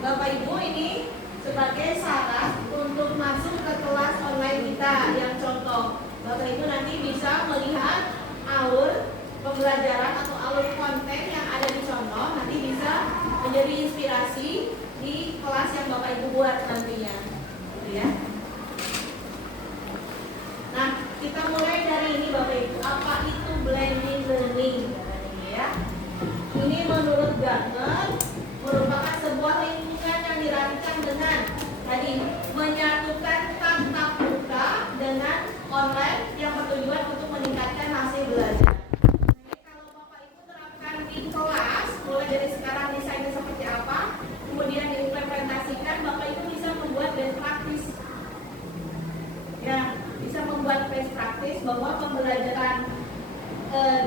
Bapak Ibu, ini sebagai syarat untuk masuk ke kelas online kita yang contoh. Bapak Ibu nanti bisa melihat alur pembelajaran atau alur konten yang ada di contoh, nanti bisa menjadi inspirasi di kelas yang Bapak Ibu buat nantinya, gitu ya. Nah, kita mulai dari ini Bapak Ibu, apa itu blended learning? Ini ya. Ini menurut Gartner merupakan sebuah lingkungan yang dirancang dengan tadi menyatukan tatap muka dengan online yang bertujuan untuk meningkatkan hasil belajar. Jadi kalau Bapak Ibu terapkan di kelas, mulai dari sekarang desainnya seperti apa, kemudian diimplementasikan, Bapak Ibu bisa membuat best practice. Ya, bisa membuat best practice bahwa pembelajaran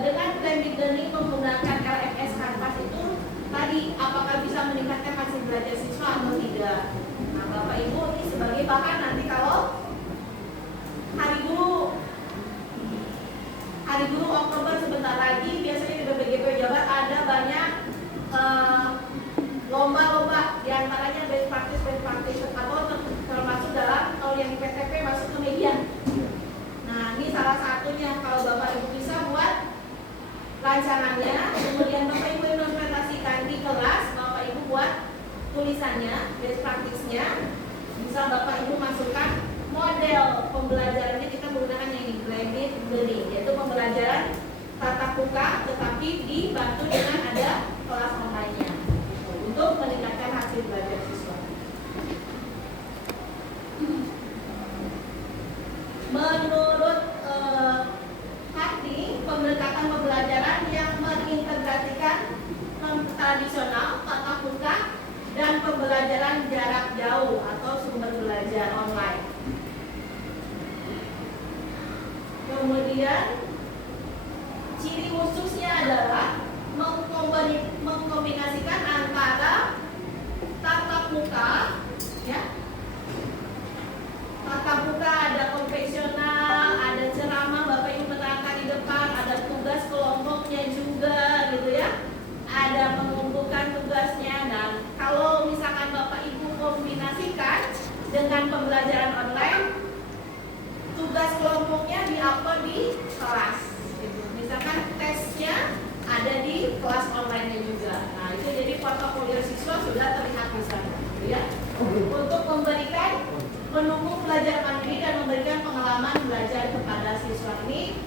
dengan blended learning menggunakan LMS Canvas itu tadi apakah bisa meningkatkan hasil belajar siswa atau tidak. Nah, Bapak Ibu ini sebagai bahan nanti kalau hari guru Oktober sebentar lagi, biasanya di BPGP Jabar ada banyak lomba-lomba, diantaranya best practice atau termasuk dalam kalau yang di PTP masuk ke media. Nah, ini salah satunya kalau Bapak Ibu bisa buat rancangannya, kemudian Bapak Ibu implementasikan di kelas, Bapak Ibu buat tulisannya, best practice-nya, bisa Bapak Ibu masukkan model pembelajarannya. Kita menggunakan yang ini blended learning, yaitu pembelajaran tatap muka tetapi dibantu dengan ada kelas online-nya untuk meningkatkan hasil belajar siswa. Menurut Hakni, pendekatan pembelajaran yang mengintegrasikan tradisional, tatap muka, dan pembelajaran jarak jauh atau sumber belajar online. Kemudian ciri khususnya adalah mengkombinasikan antara tatap muka, ya. Tatap muka ada konvensional, ada ceramah Bapak Ibu menerangkan di depan, ada tugas kelompoknya juga, gitu ya. Ada mengumpulkan tugasnya. Dan kalau misalkan Bapak Ibu kombinasikan dengan pembelajaran online, tugas kelompoknya di-upload di kelas, gitu. Misalkan tesnya ada di kelas online-nya juga. Nah, itu jadi portofolio siswa sudah terlihat di sana, gitu ya. Untuk menunggu belajar mandiri dan memberikan pengalaman belajar kepada siswa ini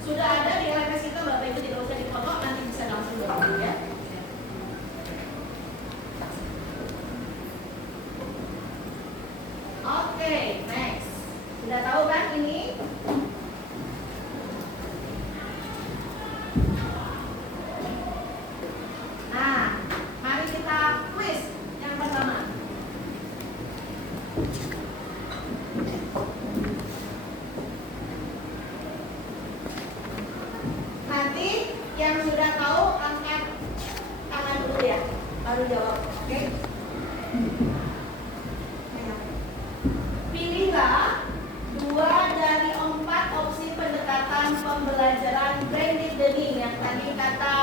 sudah ada di LMS kita, Bapak Ibu tidak usah dipoto, nanti bisa langsung download ya. Oke, next. Sudah tahu kan ini? Nah, mari kita quiz yang pertama. Nanti yang sudah tahu angkat tangan dulu ya, baru jawab. Oke? Pilihlah 2 dari 4 opsi pendekatan pembelajaran blended learning yang tadi kata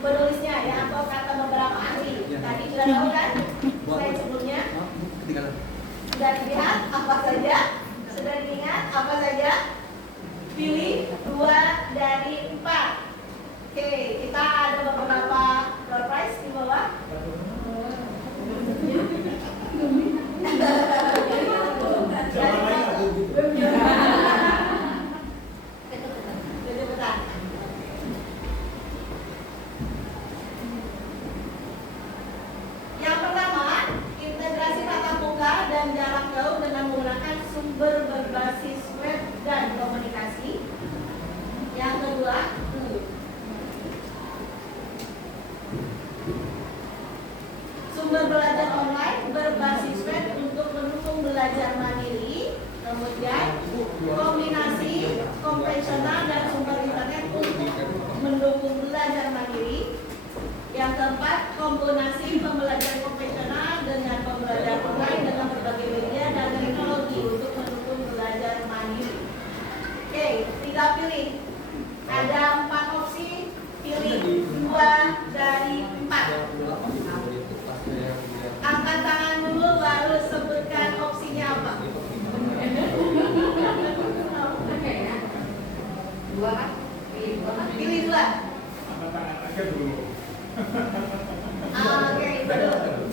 penulisnya ya, atau kata beberapa ahli. Tadi sudah tahu kan? Slide sebelumnya sudah dilihat apa saja? Sudah diingat apa saja? Pilih 2 dari 4. Oke, kita ada beberapa door prize di bawah. Yang pertama, integrasi tatap muka dan jarak jauh dengan menggunakan sumber berbasis web dan komunikasi. Yang kedua, sumber belajar online berbasis web untuk mendukung belajar mandiri. Kemudian kombinasi konvensional dan sumber internet untuk mendukung belajar mandiri. Yang keempat, kombinasi pembelajaran konvensional dengan pembelajaran online dengan berbagai media dan teknologi untuk mendukung belajar mandiri. Oke, tinggal pilih. Ada 4 opsi, pilih 2 dari 4. Pilih dua. Angkat tangan aja dulu. Oke, ibu dulu.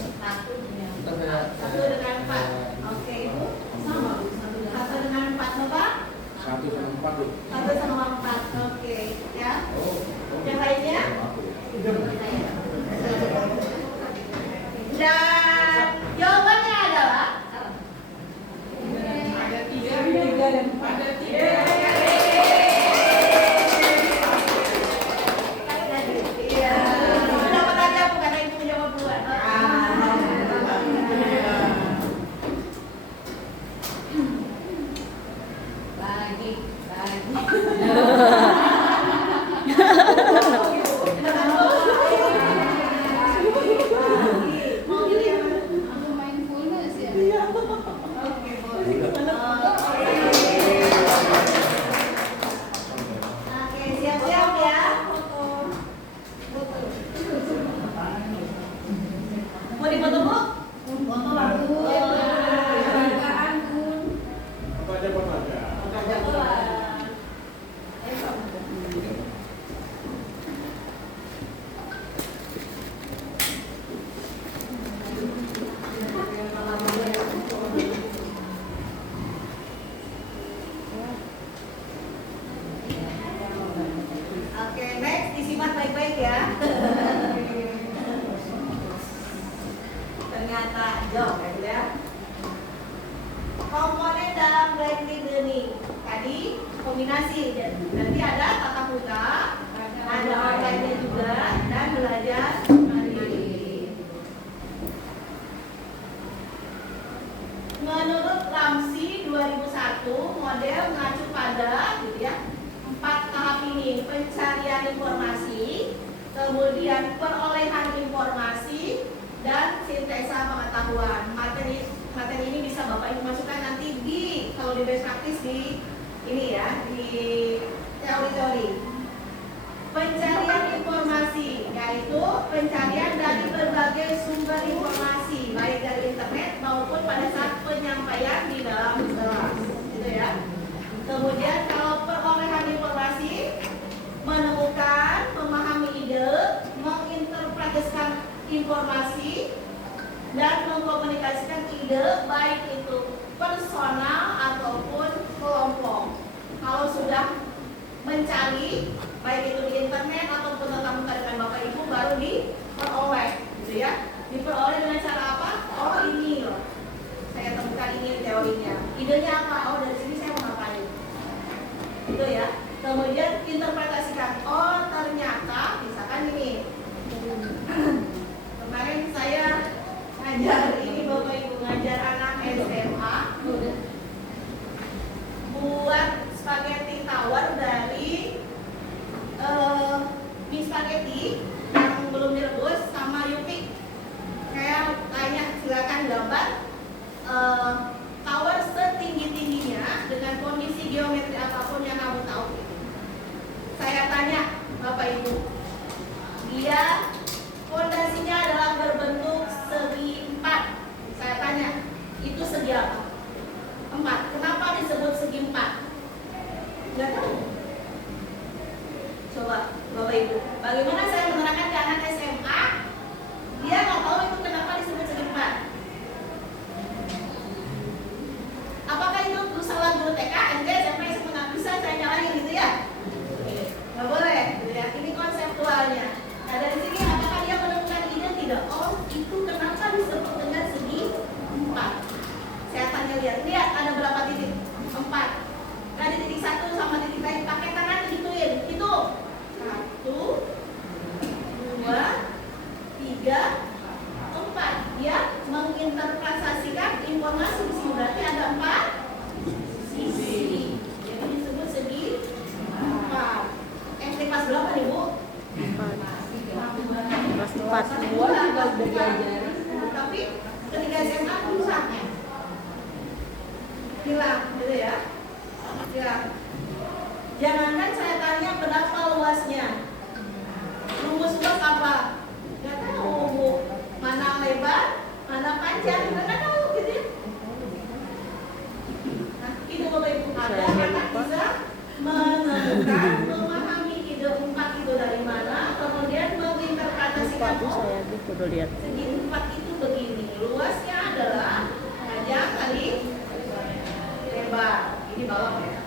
Satu dengan 4. Oke, ibu. Sama. Satu dengan 4, Bapak. 1 sama 4 tuh. 1 sama 4. Oke, ya. Yang lainnya? Dan jawabannya adalah Ada 3 dan 4. Ada 3. iya. Ibu dapat aja bukan karena ibu menjawab duluan. Bagi. Mau pilih yang mana? Aku mindfulness ya. Oke, boleh. Oke, siap-siap ya. Mau dipoto, Bu? Foto lah, Bu. Perbukaan pun. Foto aja, foto aja. Foto lah. Oke, next disimak baik-baik ya. Ternyata jauh ya. Komponen dalam blended learning tadi kombinasi, nanti ada tatap muka, ada online-nya juga, dan belajar mandiri. Menurut Ramsey 2001, model mengacu pada gitu ya, 4 tahap ini: pencarian informasi, kemudian perolehan informasi, dan sintesa pengetahuan. Materi ini bisa Bapak Ibu masukkan nanti di, kalau di best practice di ini ya, di teori-teori. Pencarian informasi yaitu pencarian dari berbagai sumber informasi, baik dari internet maupun pada saat penyampaian di dalam kelas, gitu ya. Kemudian kalau perolehan informasi, menemukan, memahami ide, menginterpretasikan informasi, dan mengkomunikasikan ide baik itu personal ataupun kelompok. Kalau sudah mencari baik itu di internet ataupun tatap muka dengan Bapak Ibu, baru diperoleh, gitu ya. Diperoleh dengan cara apa? Oh, ini loh, saya temukan ini teorinya. Idenya apa? Oh, dari sini saya mau ngapain? Gitu ya. Kemudian interpretasikan. Oh, ternyata misalkan ini. Kemarin saya ngajar ini, Bapak Ibu, ngajar anak SMA buat spaghetti tower dari mie spaghetti yang belum direbus sama Yupi. Saya tanya, silakan gambar tower setinggi-tingginya dengan kondisi geometri apapun yang kamu tahu. Saya tanya Bapak Ibu, dia fondasinya adalah berbentuk segi 4. Saya tanya, itu segi apa? 4. Kenapa disebut segi 4? Nggak tahu. Coba Bapak Ibu, bagaimana saya menerangkan ke anak SMA, dia nggak tahu itu kenapa disebut segi 4. Apakah itu salah guru TK, SD, SMP, SMA? Bisa saya nyalahin gitu ya? Nggak boleh, gitu ya. Ini konseptualnya. Nah, dari sini apakah dia menemukan ide tidak? Oh, itu kenapa disebut dengan segi 4? Saya tanya, lihat ada berapa titik? 4. Nah, di titik 1 sama titik lain pakai tangan gituin. Itu 1, 2, 3, 4. Dia menginterpretasikan informasi di sini, berarti ada 4 sisi. Jadi disebut segi 4. SD kelas berapa nih, Bu? Kelas 4. Semua juga sudah diajarin, tapi ketika SMA rusaknya hilang, gitu ya. Hilang. Jangankan saya tanya berapa luasnya, rumus luas apa? Gak tahu, Bu. Mana lebar, mana panjang, nggak tahu gitu ya. Nah, itu Bapak Ibu, ada anak bisa menemukan dengan saya kudu lihat. segi 4 itu begini. Luasnya adalah panjang kali lebar. Ini bawah ya.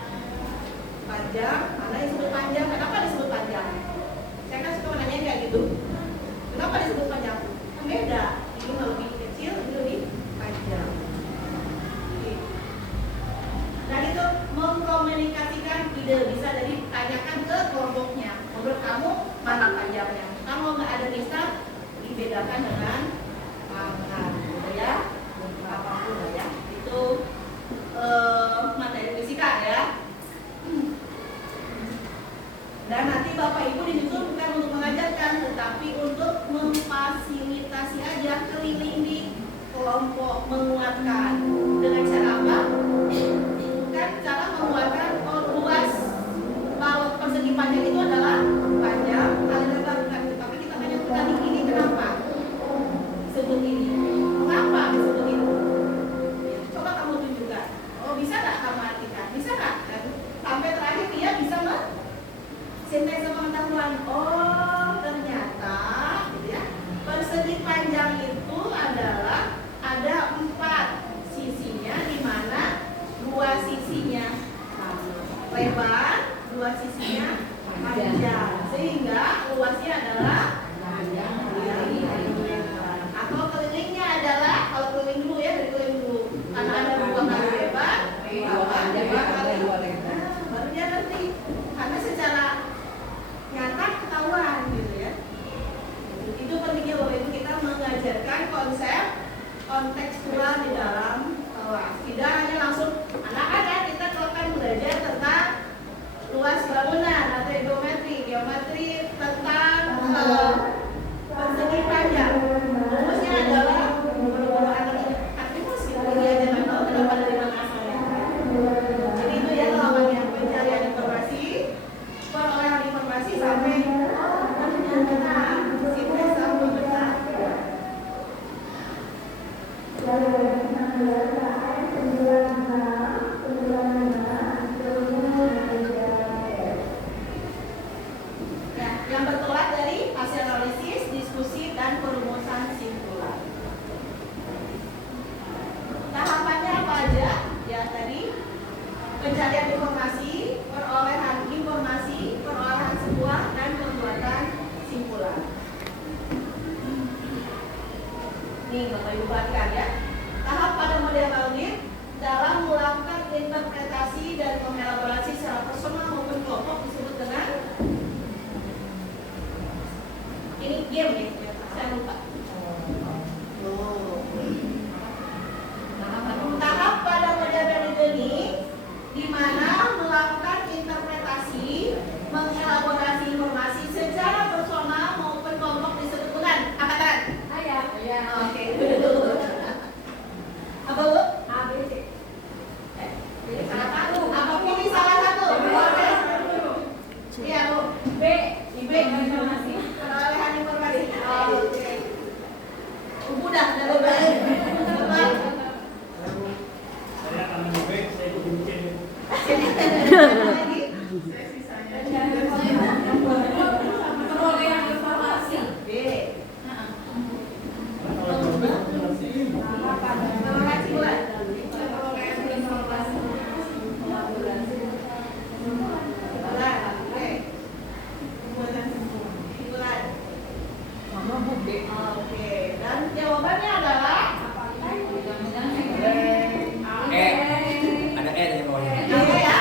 Panjang, mana disebut panjang? Kenapa disebut panjang? Saya kan suka nanya kayak gitu. Kenapa disebut panjang? Beda. Ini lebih kecil, ini lebih panjang. Oke. Dan itu mengkomunikasikan ide, bisa dari tanyakan ke kelompoknya. Menurut kamu mana panjangnya? Kalau nggak ada misal, dibedakan dengan tangan, gitu ya. Apapun lah ya. Itu materi fisika ya. Dan nanti Bapak Ibu dituntut bukan untuk mengajarkan, tetapi untuk memfasilitasi aja, keliling di kelompok, menguatkan. Dengan cara apa? Bukan cara menguatkan luas kalau persegi panjang itu adalah panjang kali lebar, bukan. Tapi kita hanya tadi ini kenapa disebut ini? Mengapa disebut itu? Coba kamu tunjukkan. Oh, bisa nggak kamu artikan? Bisa nggak? Dan sampai terakhir dia bisa sintesa pengetahuan. Oh, ternyata gitu ya, persegi panjang itu adalah ada 4 sisinya, di mana 2 sisinya lebar, 2 sisinya panjang, sehingga luasnya adalah panjang lebar. Atau kelilingnya adalah, kalau keliling dulu ya, dari keliling dulu, karena ada 2 kali lebar, 2 kali lebar. Baru dia ngerti, karena secara nyata ketahuan gitu ya. Itu pentingnya Bapak Ibu kita mengajarkan konsep kontekstual di dalam kelas. Tidak hanya langsung anak-anak, kita akan belajar tentang luas bangunan atau geometri tentang persegi panjang. Rumusnya adalah boro-boro aktivitas gitu. Ini aja nggak tahu kenapa dari mana asalnya. Jadi itu ya lawannya, pencarian informasi, perolehan informasi sampai ternyata sintesa pembentak. Nah, yang bertolak dari hasil analisis, diskusi, dan perumusan simpulan. Tahapannya apa aja? Ya tadi pencarian informasi, perolehan informasi, perolehan sebuah, dan pembuatan simpulan. Nih Bapak Ibu perhatikan ya. Tahap pada model audit dalam melakukan interpretasi dan mengelaborasi secara personal maupun kelompok disebut dengan ini game ya, saya lupa. Tahap pada model ini di mana melakukan interpretasi, mengelaborasi informasi secara personal maupun kelompok disebut dengan apa kan? Ayah. Oke. Apa Bu? A, B, C. Apa pilih salah satu? Iya Bu. B. B. Informasi. Perolehan informasi. Oke. Udah balik. Saya akan lebih saya bikin. Perolehan informasi. B. Oke, dan jawabannya adalah Ada E di bawahnya. ya.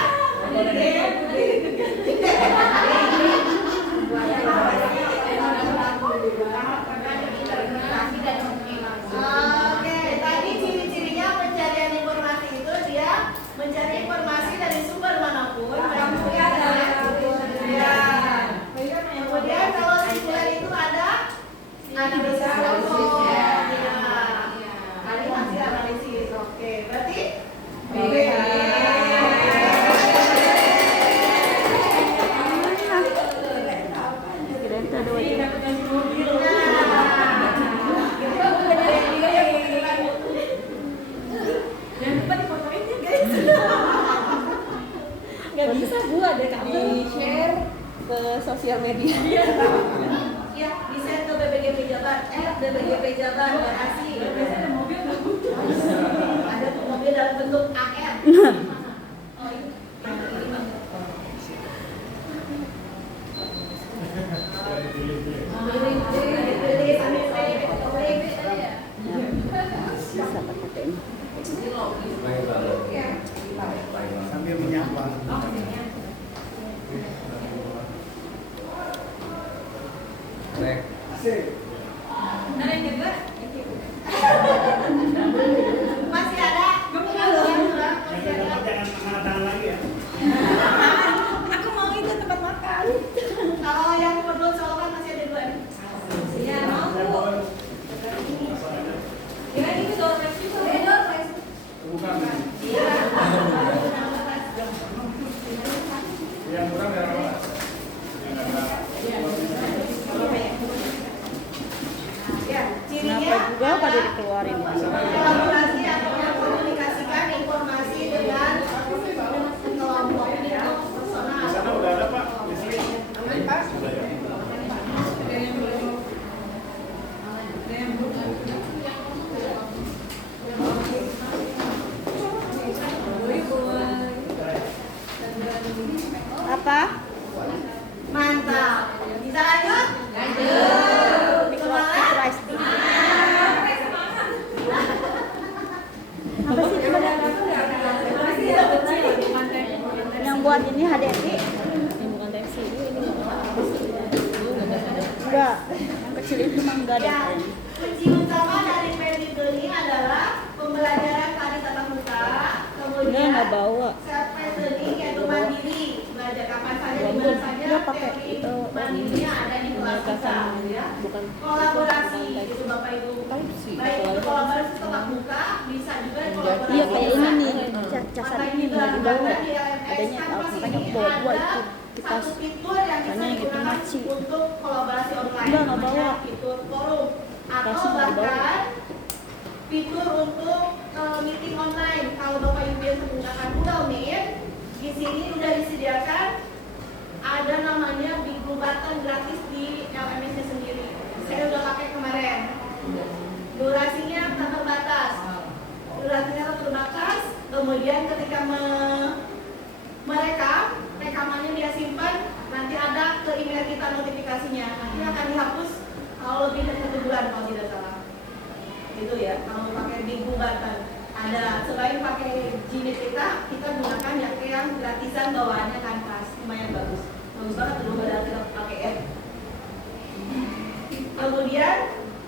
Oke, tadi ciri-cirinya pencarian informasi itu dia mencari informasi dari sumber manapun, kemudian adalah kemudian. Kemudian kalau simpulan itu ada analisis kelompok. Tadi hasil analisis. Oke, berarti B. Kirain tuh ada wajah. Jangan lupa difotoin ya guys. Nggak bisa Bu, ada kamu Di share ke sosial media. Ya, di share ke BBG DPJP Jabar, Bekasi. Biasanya ada mobil nggak? Ada tuh mobil dalam bentuk AR. Oh, ini. Yang ini, Bang. Bisa pakai ini. Sambil menyapa. Asik. Ada yang juga? Masih ada? Yang masih ada. Jangan angkat tangan lagi ya. Aku mau itu tempat makan. Kalau yang berdua solokan masih ada 2 nih. Ya mau. Kira ini door prize juga. Door prize. Bukan. Iya. Yang murah merah mana? Yang ada. Ya, cirinya Kenapa juga pada dikeluarin? kolaborasi atau mengkomunikasikan informasi dengan kelompok itu personal. Di sana udah ada Pak. Listrik. Apa? Mantap. Bisa lanjut? Lanjut. Semangat? Surprise. Apa sih itu? Yang buat ini HDI? Ini bukan taksi. Enggak. Yang kecil itu mah enggak ada. Ya, kunci utama dari PDD ini adalah pembelajaran tari tatap muka, kemudian Enggak bawa. self learning yaitu mandiri, belajar kapan saja di mana saja, Dia pakai teori itu mandirinya ada di kelas kita, ya. bukan Kolaborasi itu Bapak Ibu, baik itu kolaborasi tatap muka, bisa juga kolaborasi. Iya kayak ini nih, casar Maka ini juga nih dibawa. bahkan di LMS Adanya Canvas makanya ini bawa dua ada itu kipas. satu fitur yang bisa Karena yang itu digunakan maci. untuk kolaborasi online. Enggak bawa. Namanya fitur forum atau Kasih nggak dibawa. bahkan fitur untuk meeting online. Kalau Bapak Ibu yang menggunakan Google Meet, di sini sudah disediakan ada namanya Big Blue Button gratis di LMS-nya sendiri. Saya udah pakai kemarin. Durasinya tak terbatas. Kemudian ketika merekam, rekamannya dia simpan, nanti ada ke email kita notifikasinya. Nanti akan dihapus kalau lebih dari 1 bulan kalau tidak salah. Itu ya, kalau pakai Big Blue Button. Ada selain pakai Gmail kita gunakan yang gratisan bawaannya Canvas, lumayan bagus. Bagus banget dulu padahal kita pakai ya. Kemudian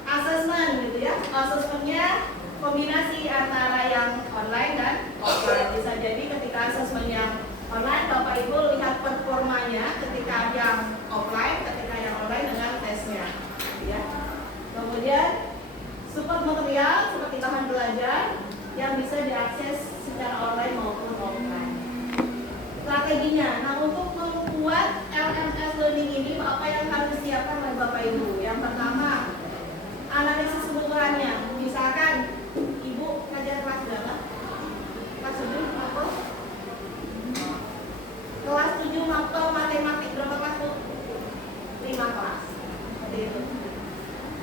assessment gitu ya. Assessmentnya kombinasi antara yang online dan offline. Bisa jadi ketika assessment yang online Bapak Ibu lihat performanya ketika yang offline, ketika yang online dengan tesnya gitu ya. Kemudian support material seperti bahan belajar yang bisa diakses secara online maupun offline. Strateginya, nah untuk membuat LMS Learning ini apa yang harus disiapkan oleh Bapak Ibu? Yang pertama, analisis kebutuhannya. Misalkan Ibu ngajar kelas berapa? Kelas 7 mapel? Kelas 7 mapel matematik berapa kelas Bu? 5 kelas. Seperti itu.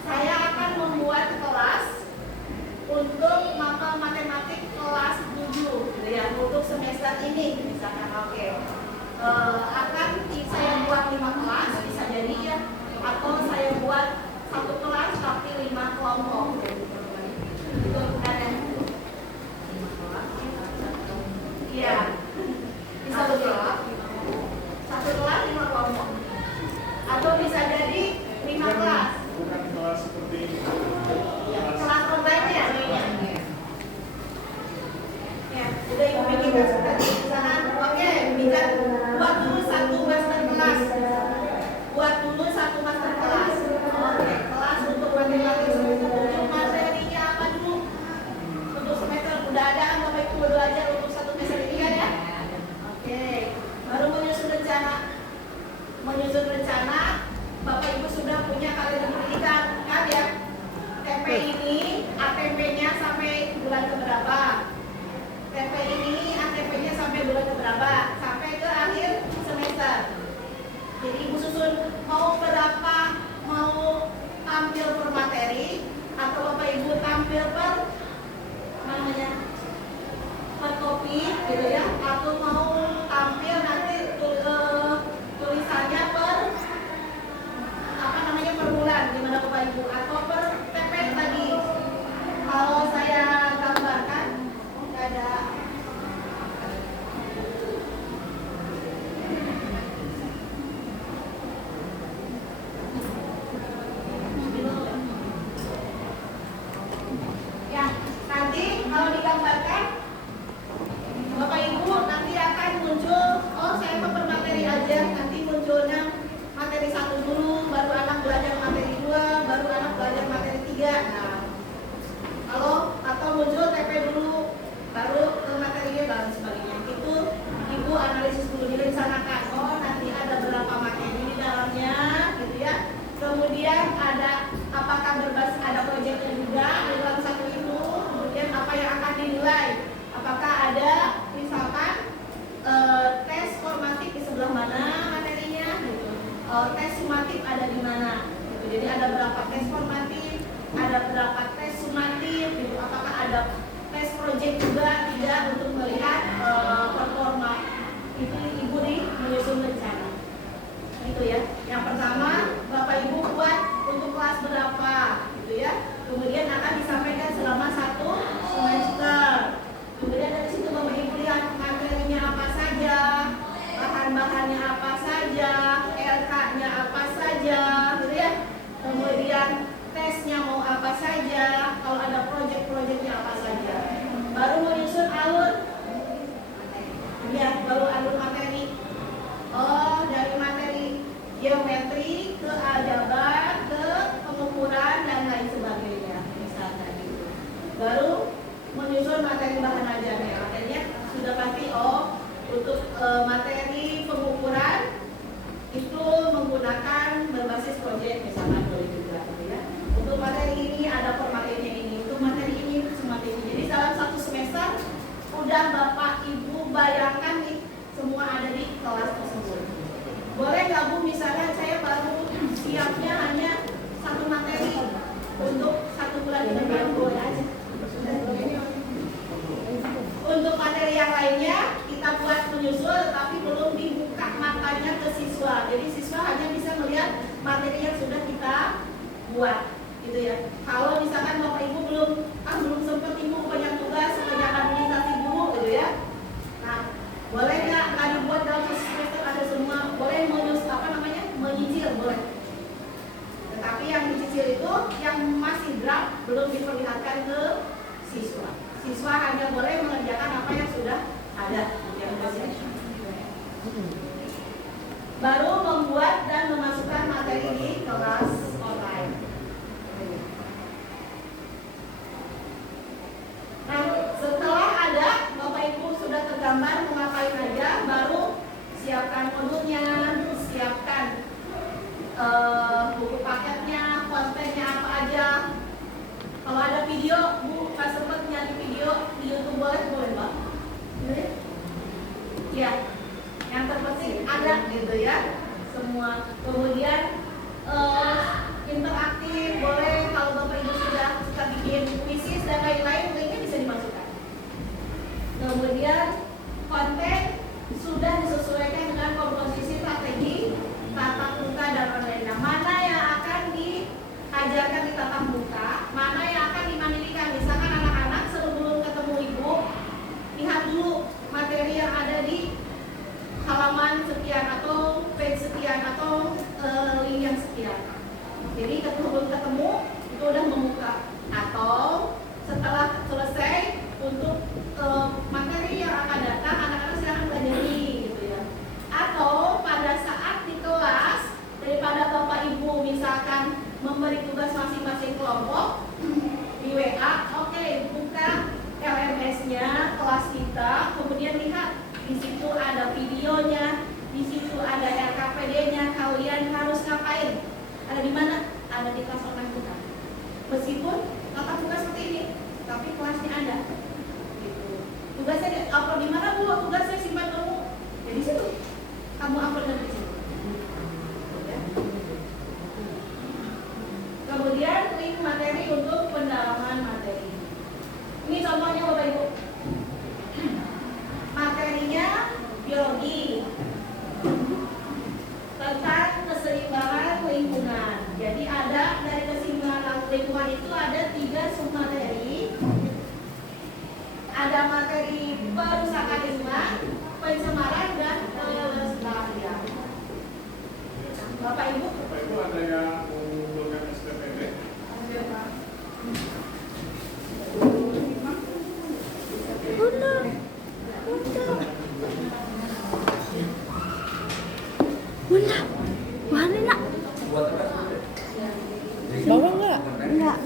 Saya akan membuat kelas untuk mapel matematik kelas 7 gitu ya, untuk semester ini misalkan oke. Akan saya buat 5 kelas bisa jadi ya, atau saya buat 1 kelas tapi 5 kelompok. Itu ada 5 kelas. Iya. Bisa begitu. 1 kelas 5 kelompok. Atau bisa jadi 5 kelas. Bukan kelas seperti ini. Kelas online ya? Ya, udah Ibu bikin tadi misalkan, oke, bikin buat dulu 1 master kelas. Buat dulu 1 master kelas. apakah berbasis ada proyeknya juga di dalam satu itu, kemudian apa yang akan dinilai, apakah ada misalkan tes formatif di sebelah mana materinya, gitu. Tes sumatif ada di mana, gitu. Jadi ada berapa tes formatif, ada berapa tes sumatif, gitu. Apakah ada tes proyek juga tidak untuk melihat performa itu ibu nih menyusun rencana. Itu ya. Yang pertama, Bapak Ibu buat untuk kelas berapa, gitu ya. Kemudian akan disampaikan selama 1 semester. Kemudian dari situ Bapak Ibu lihat materinya apa saja, bahan-bahannya apa saja, LK-nya apa saja, gitu ya. Kemudian tesnya mau apa saja, kalau ada proyek-proyeknya apa saja. Baru menyusun alur, ya, baru alur materi. Oh, dari materi geometri ke aljabar ke pengukuran dan lain sebagainya, misalnya gitu. Baru menyusun materi bahan ajarnya. Materinya sudah pasti untuk materi pengukuran itu menggunakan berbasis proyek misalnya boleh juga gitu ya. Untuk materi ini ada formatnya ini, untuk materi ini semateri ini. Jadi dalam 1 semester udah Bapak Ibu bayangkan nih semua ada di kelas tersebut. Boleh nggak Bu, misalnya saya baru siapnya hanya 1 materi untuk 1 bulan ke depan, boleh aja. Untuk materi yang lainnya kita buat menyusul tapi belum dibuka matanya ke siswa. Jadi siswa hanya bisa melihat materi yang sudah kita buat, gitu ya. Kalau misalkan Bapak Ibu belum sempat Ibu banyak tugas, banyak administrasi dulu, gitu ya. Nah, boleh nggak dibuat dalam semester ada semua? Boleh menyicil boleh. Tetapi yang dicicil itu yang masih draft belum diperlihatkan ke siswa. Siswa hanya boleh mengerjakan apa yang sudah ada yang masih. Baru membuat dan memasukkan materi di kelas online. Nah, setelah ada Bapak Ibu sudah tergambar mau ngapain aja, baru siapkan modulnya, siapkan buku paketnya, kontennya apa aja. Kalau ada video, Bu, pas sempat nyari video di YouTube boleh Mbak? Ya, yang terpenting ada gitu ya, semua. Kemudian interaktif boleh, kalau Bapak Ibu sudah suka bikin kuisis dan lain-lain, linknya bisa dimasukkan. Kemudian konten sudah disesuaikan dengan komposisi strategi tatap muka dan online. Nah, mana yang akan diajarkan di tatap muka, mana yang akan dimandirikan. Misalkan anak-anak sebelum ketemu ibu, lihat dulu materi yang ada di halaman sekian atau page sekian atau link yang sekian. Jadi sebelum ketemu itu udah membuka. Atau setelah selesai untuk materi yang akan datang, anak-anak silahkan pelajari gitu ya. Atau pada saat di kelas, daripada Bapak Ibu misalkan memberi tugas masing-masing kelompok di WA, oke, buka LMS-nya kelas kita, kemudian lihat di situ ada videonya, di situ ada RKPD-nya, kalian harus ngapain? Ada di mana? Ada di kelas online kita. Meskipun tatap muka seperti ini, tapi kelasnya ada. Tugasnya upload di mana Bu? Tugasnya simpan kamu. Ya di situ. Kamu upload di situ. Ya. Kemudian link materi untuk pendalaman materi. Ini contohnya Bapak Ibu. Materinya biologi tentang keseimbangan lingkungan. Jadi ada dari keseimbangan lingkungan itu ada 3 submateri. Ada materi perusakan lingkungan, pencemaran dan kelestarian. Bapak Ibu ada yang mengumpulkan SPPD? Bunda, mana nak? Bawa nggak? Enggak.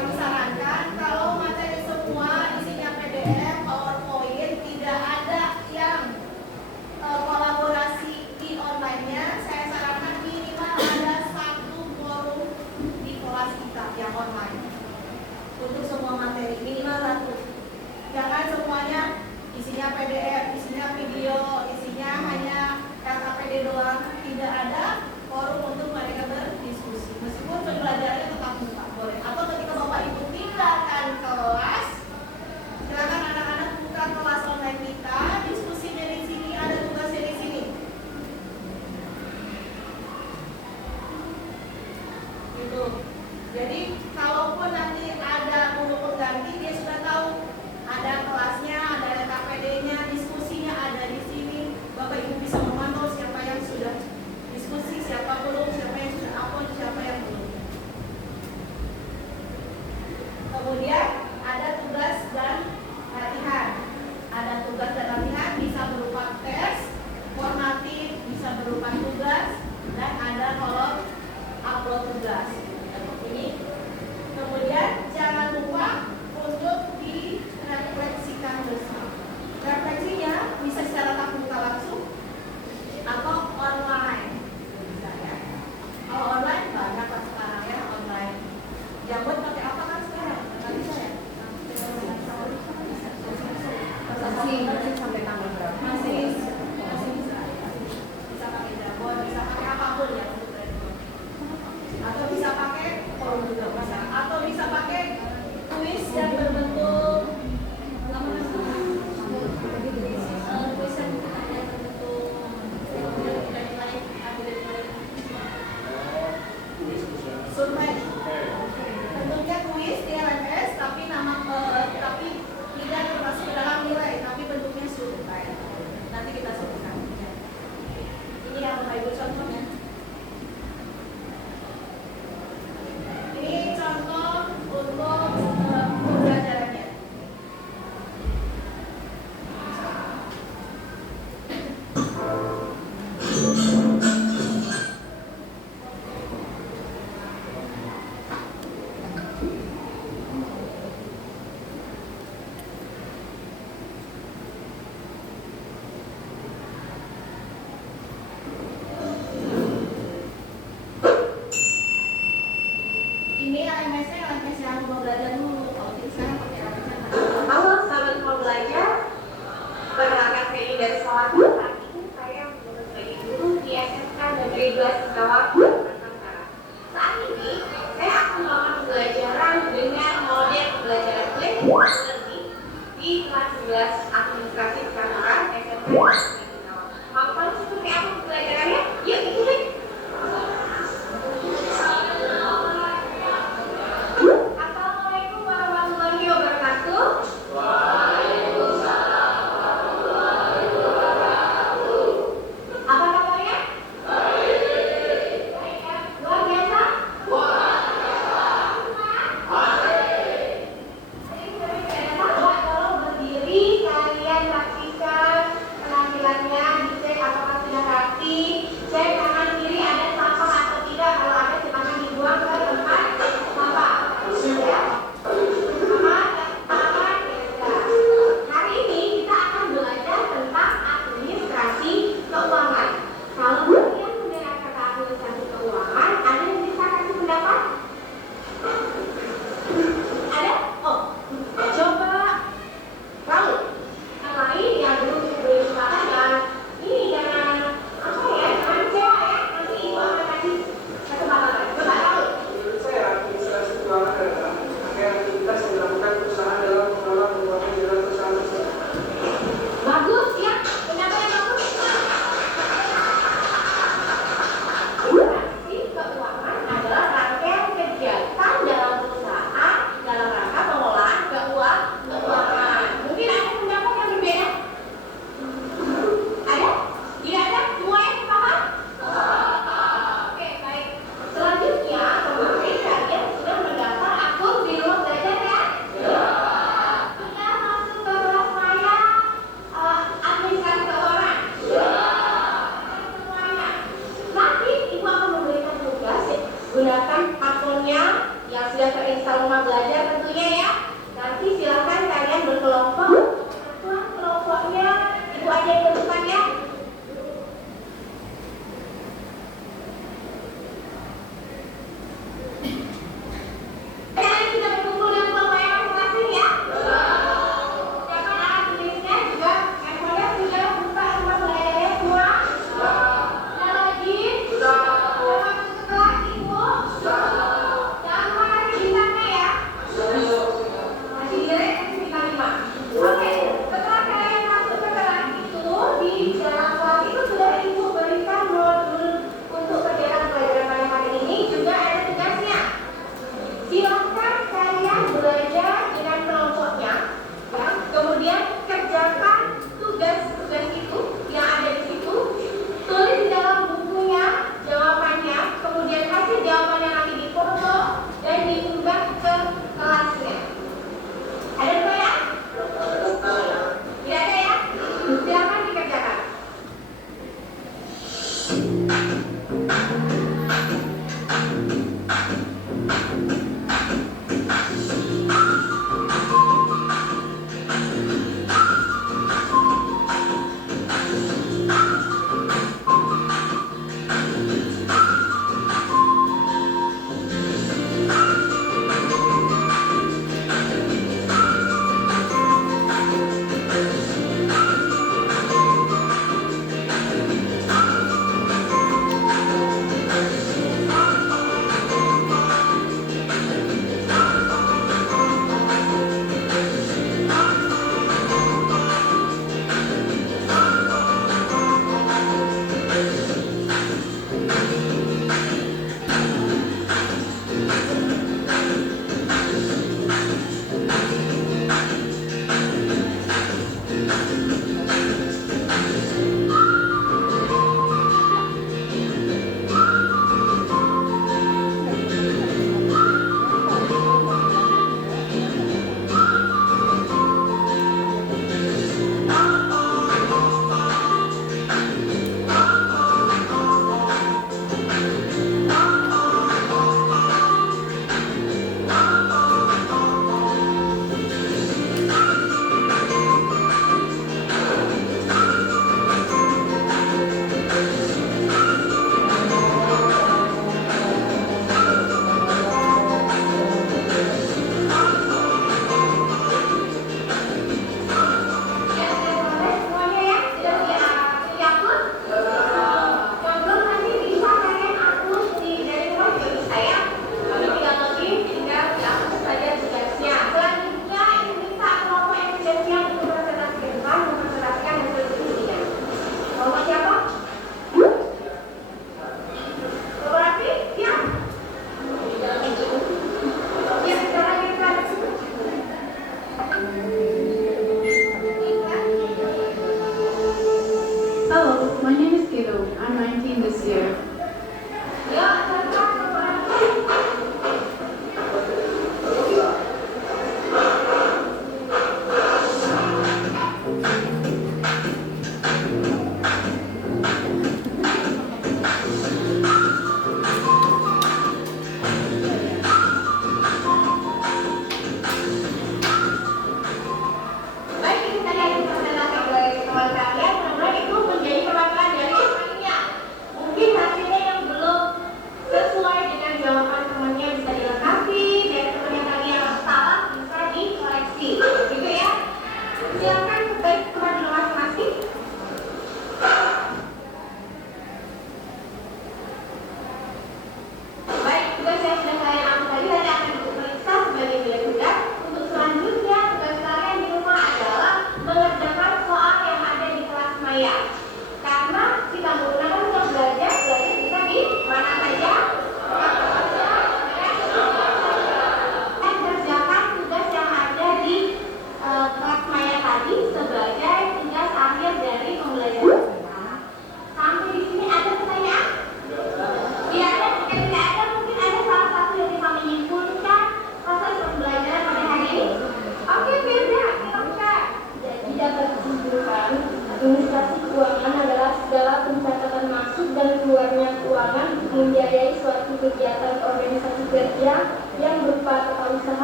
kami sarankan kalau materi semua isinya PDF, PowerPoint, tidak ada yang kolaborasi di online-nya, saya sarankan minimal ada satu forum di kelas kita yang online untuk semua materi, minimal satu. Jangan semuanya isinya PDF, isinya video, isinya hanya KKPD doang, tidak ada forum untuk mereka berdiskusi. Meskipun pembelajarannya tetap muka boleh. Atau ketika Bapak Ibu tinggalkan kelas, silakan anak-anak buka kelas online kita, diskusinya di sini, ada tugasnya di sini. Gitu. Jadi kalaupun nanti ada guru pengganti, dia sudah tahu ada kelasnya, ada KPD-nya, diskusinya ada di sini. Bapak Ibu bisa memantau siapa yang sudah diskusi, siapa belum, siapa yang sudah upload, siapa yang belum. Kemudian ada tugas dan latihan. Ada tugas dan latihan bisa berupa tes, formatif, bisa berupa tugas, dan ada kolom upload tugas. Ini. Kemudian jangan lupa untuk direfleksikan bersama. Refleksinya bisa secara tatap muka langsung atau online. Bisa ya. Kalau online banyak lah sekarang ya online. Jamur pakai apa kan sekarang? Nggak bisa ya? Masih sampai tanggal berapa? Masih bisa. Bisa pakai Jamur, bisa pakai apapun ya untuk Jamur. Atau bisa pakai forum juga bisa. Atau bisa pakai kuis yang berbentuk apa namanya? Kuis yang berbentuk survei. Bentuknya kuis di LMS, tapi tapi tidak termasuk ke dalam nilai, tapi bentuknya survei. Nanti kita sebutkan. Ini yang Bapak Ibu contohnya. Ini contoh untuk pembelajarannya. Ini LMS-nya LMS yang mau belajar dulu. Kalau tidak sekarang pakai LMS yang mana? Halo sahabat mau belajar, perkenalkan saya Ida Sawati. Saat ini saya menjadi sebagai guru di SMK Negeri 2 Singkawang, Nusantara. Saat ini saya akan melakukan pembelajaran dengan model pembelajaran blended learning di kelas 11 administrasi kantoran SMK Negeri 2 Singkawang. Mau tahu seperti apa pembelajarannya? Yuk ikutin. Assalamualaikum warahmatullahi wabarakatuh. Apa kabarnya? Baik. terinstall rumah belajar tentunya ya. Nanti silahkan kalian berkelompok. Ketua kelompoknya ibu aja yang tentukan ya. Sekarang kita berkumpul dengan kelompok yang masing-masing ya. Siapkan alat tulisnya juga. Handphonenya sudah buka rumah belajarnya semua. Sudah login? Sudah. Masuk ke kelas ibu? Jangan lupa kasih bintangnya ya. Masih direk kasih bintang 5. Oke, setelah kalian masuk ke kelas itu, di dalam kelas itu sudah ibu berikan modul untuk kegiatan pelajaran pada hari ini, juga ada tugasnya. Silakan kalian belajar dengan kelompoknya, ya. Kemudian kerjakan tugas-tugas itu yang ada di situ, tulis di dalam bukunya jawabannya, kemudian hasil jawabannya nanti difoto dan diunggah ke kelasnya. Ada dua ya? Tidak ada ya? Silakan dikerjakan. Semuanya ya, sudah di-upload? Upload nanti bisa kalian upload dari rumah juga bisa ya. Kami tinggal login, tinggal di-upload saja tugasnya. Selanjutnya ini bisa kelompok yang sudah siap untuk mempresentasikan hasil diskusinya. Kelompok siapa? Kolaborasi? Siap? Ya, sekarang kita Hello, my name is Guido. I'm 19 this year. ya, serta kolaborasi. Baik, ini tadi ada pertanyaan oleh teman kalian, mudah-mudahan itu menjadi perwakilan dari temannya. Mungkin hasilnya yang belum sesuai dengan jawaban temannya bisa dilengkapi, dan temannya tadi yang salah bisa dikoreksi, gitu ya. Silakan baik teman di masing-masing. Baik, tugas yang sudah kalian ambil tadi akan diperiksa sebagai nilai tugas. Untuk selanjutnya, tugas kalian di rumah adalah mengerjakan soal yang ada di kelas maya. Karena kita menggunakan untuk belajar bisa di mana saja, kapan saja, dan kerjakan tugas yang ada di kelas maya tadi sebagai tugas akhir dari pembelajaran kita. Sampai di sini ada pertanyaan? Tidak ada, jika tidak ada mungkin ada salah satu yang bisa menyimpulkan proses pembelajaran pada hari ini. Oke, Firda, silakan. Jadi dapat disimpulkan, administrasi keuangan adalah segala pencatatan masuk dan keluarnya keuangan untuk membiayai suatu kegiatan organisasi kerja yang berupa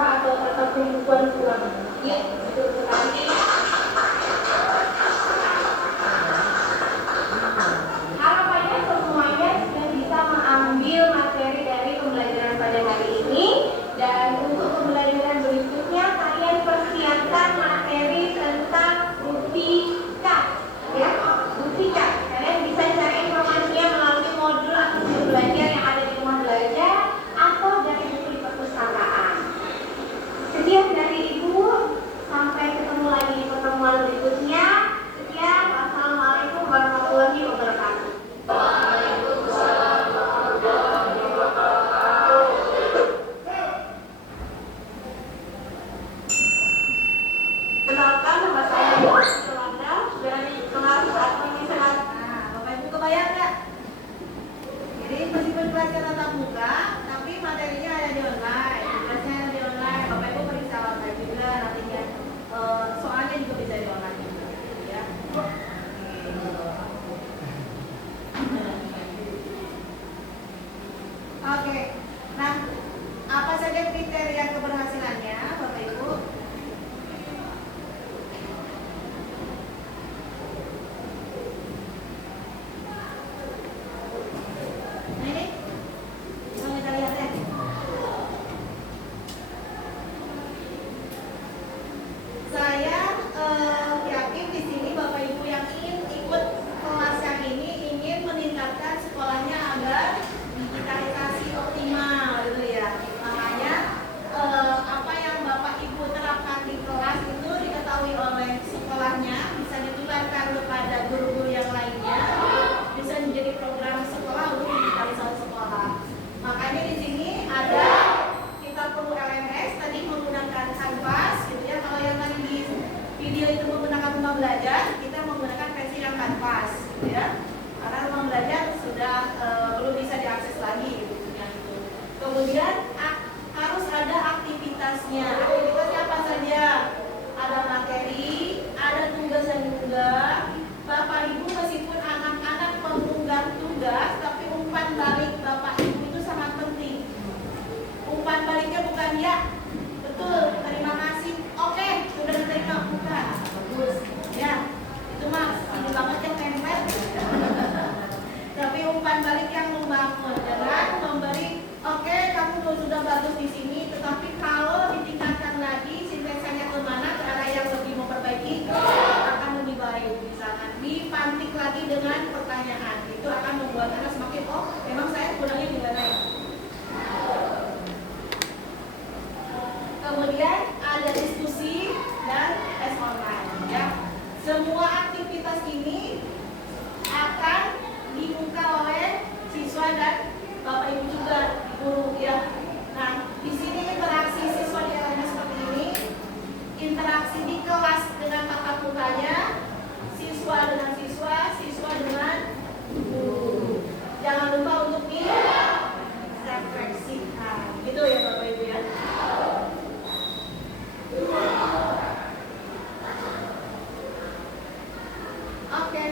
atau tatap pembukuan ulang? Ya, betul sekali. Harapannya semuanya sudah bisa mengambil materi dari pembelajaran pada hari ini, dan untuk pembelajaran berikutnya kalian persiapkan materi tentang buktikan, ya, buktikan. Kalian bisa cari informasinya melalui modul atau buku belajar yang ada di rumah belajar atau dari buku di perpustakaan. Sekian dari Ibu, sampai ketemu lagi di pertemuan berikutnya. Sekian, wassalamualaikum warahmatullahi wabarakatuh. Kenalkan, nama saya Yolanda, dari kelas administrasi. Nah, Bapak Ibu kebayang nggak? Jadi meskipun kelasnya tatap muka, tapi materinya ada di online. Kelasnya ada di online. Bapak Ibu periksa online juga nantinya. Soalnya juga bisa di online juga, ya. Oke. Nah, apa saja kriteria keberhasilannya, Bapak Ibu? Nah, ini bisa kita lihat ya. Saya yakin di sini Bapak Ibu yang ingin ikut kelas yang ini ingin meningkatkan sekolahnya agar digitalisasi optimal gitu ya. Makanya apa yang Bapak Ibu terapkan di kelas itu diketahui oleh sekolahnya, bisa ditularkan kepada guru-guru yang lainnya, bisa menjadi program sekolah untuk digitalisasi sekolah. Makanya di sini ada kita perlu LMS tadi menggunakan Canvas gitu ya. Kalau yang tadi di video itu menggunakan rumah belajar, kita menggunakan versi yang Canvas gitu ya. Karena rumah belajar sudah belum bisa diakses lagi gitu yang itu. Kemudian harus ada aktivitasnya. Aktivitasnya apa saja? Ada materi, ada tugas yang diunggah. Bapak Ibu meskipun anak-anak mengunggah tugas, tapi umpan balik Bapak Ibu itu sangat penting. Umpan baliknya bukan ya, betul, terima kasih, oke, sudah diterima, bukan, bagus, ya, itu mah ini banget yang template. Tapi umpan balik yang membangun, jangan memberi, oke, kamu sudah bagus di sini, tetapi kalau ditingkatkan lagi, sintesanya kemana, ke arah yang lebih memperbaiki, akan lebih baik, misalkan dipantik lagi dengan pertanyaan, itu akan membuat anak semakin, oh, memang saya kurangnya di mana ya. Kemudian ada diskusi dan tes online ya. Semua aktivitas ini akan dibuka oleh siswa dan Bapak Ibu juga guru ya. Nah, di sini interaksi siswa di LMS seperti ini, interaksi di kelas dengan tatap mukanya, siswa dengan siswa, siswa dengan guru. Jangan lupa untuk direfleksikan. Gitu ya Bapak Ibu ya. Oke.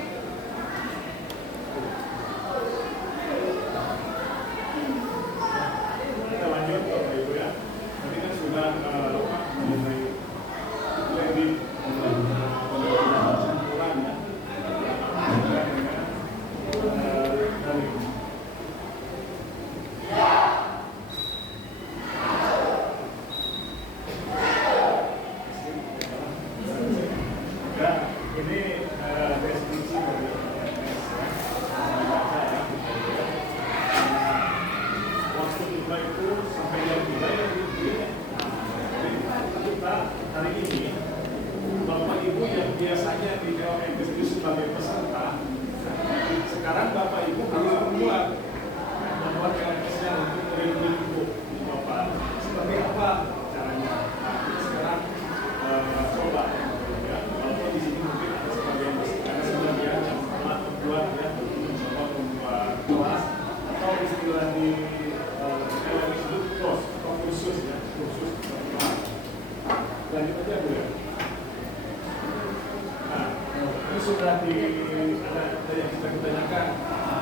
Kita lanjut Bapak Ibu ya. Tadi kan sudah mengenai lebih kesimpulan ya. Dari ya, ini deskripsi dari waktu kita itu sampai jam 3 ya gitu ya. Jadi kita hari ini Bapak Ibu yang biasanya di LMS itu sebagai peserta, sekarang Bapak Ibu harus membuat LMS-nya untuk training itu Bapak. Seperti apa caranya? Sekarang coba ya, walaupun di sini mungkin ada sebagian karena sebagian yang telah membuat ya, mencoba membuat kelas atau istilah di LMS itu kursus ya, kursus kelas. Lanjut aja Bu ya. Nah, ini sudah ada yang sudah ditanyakan.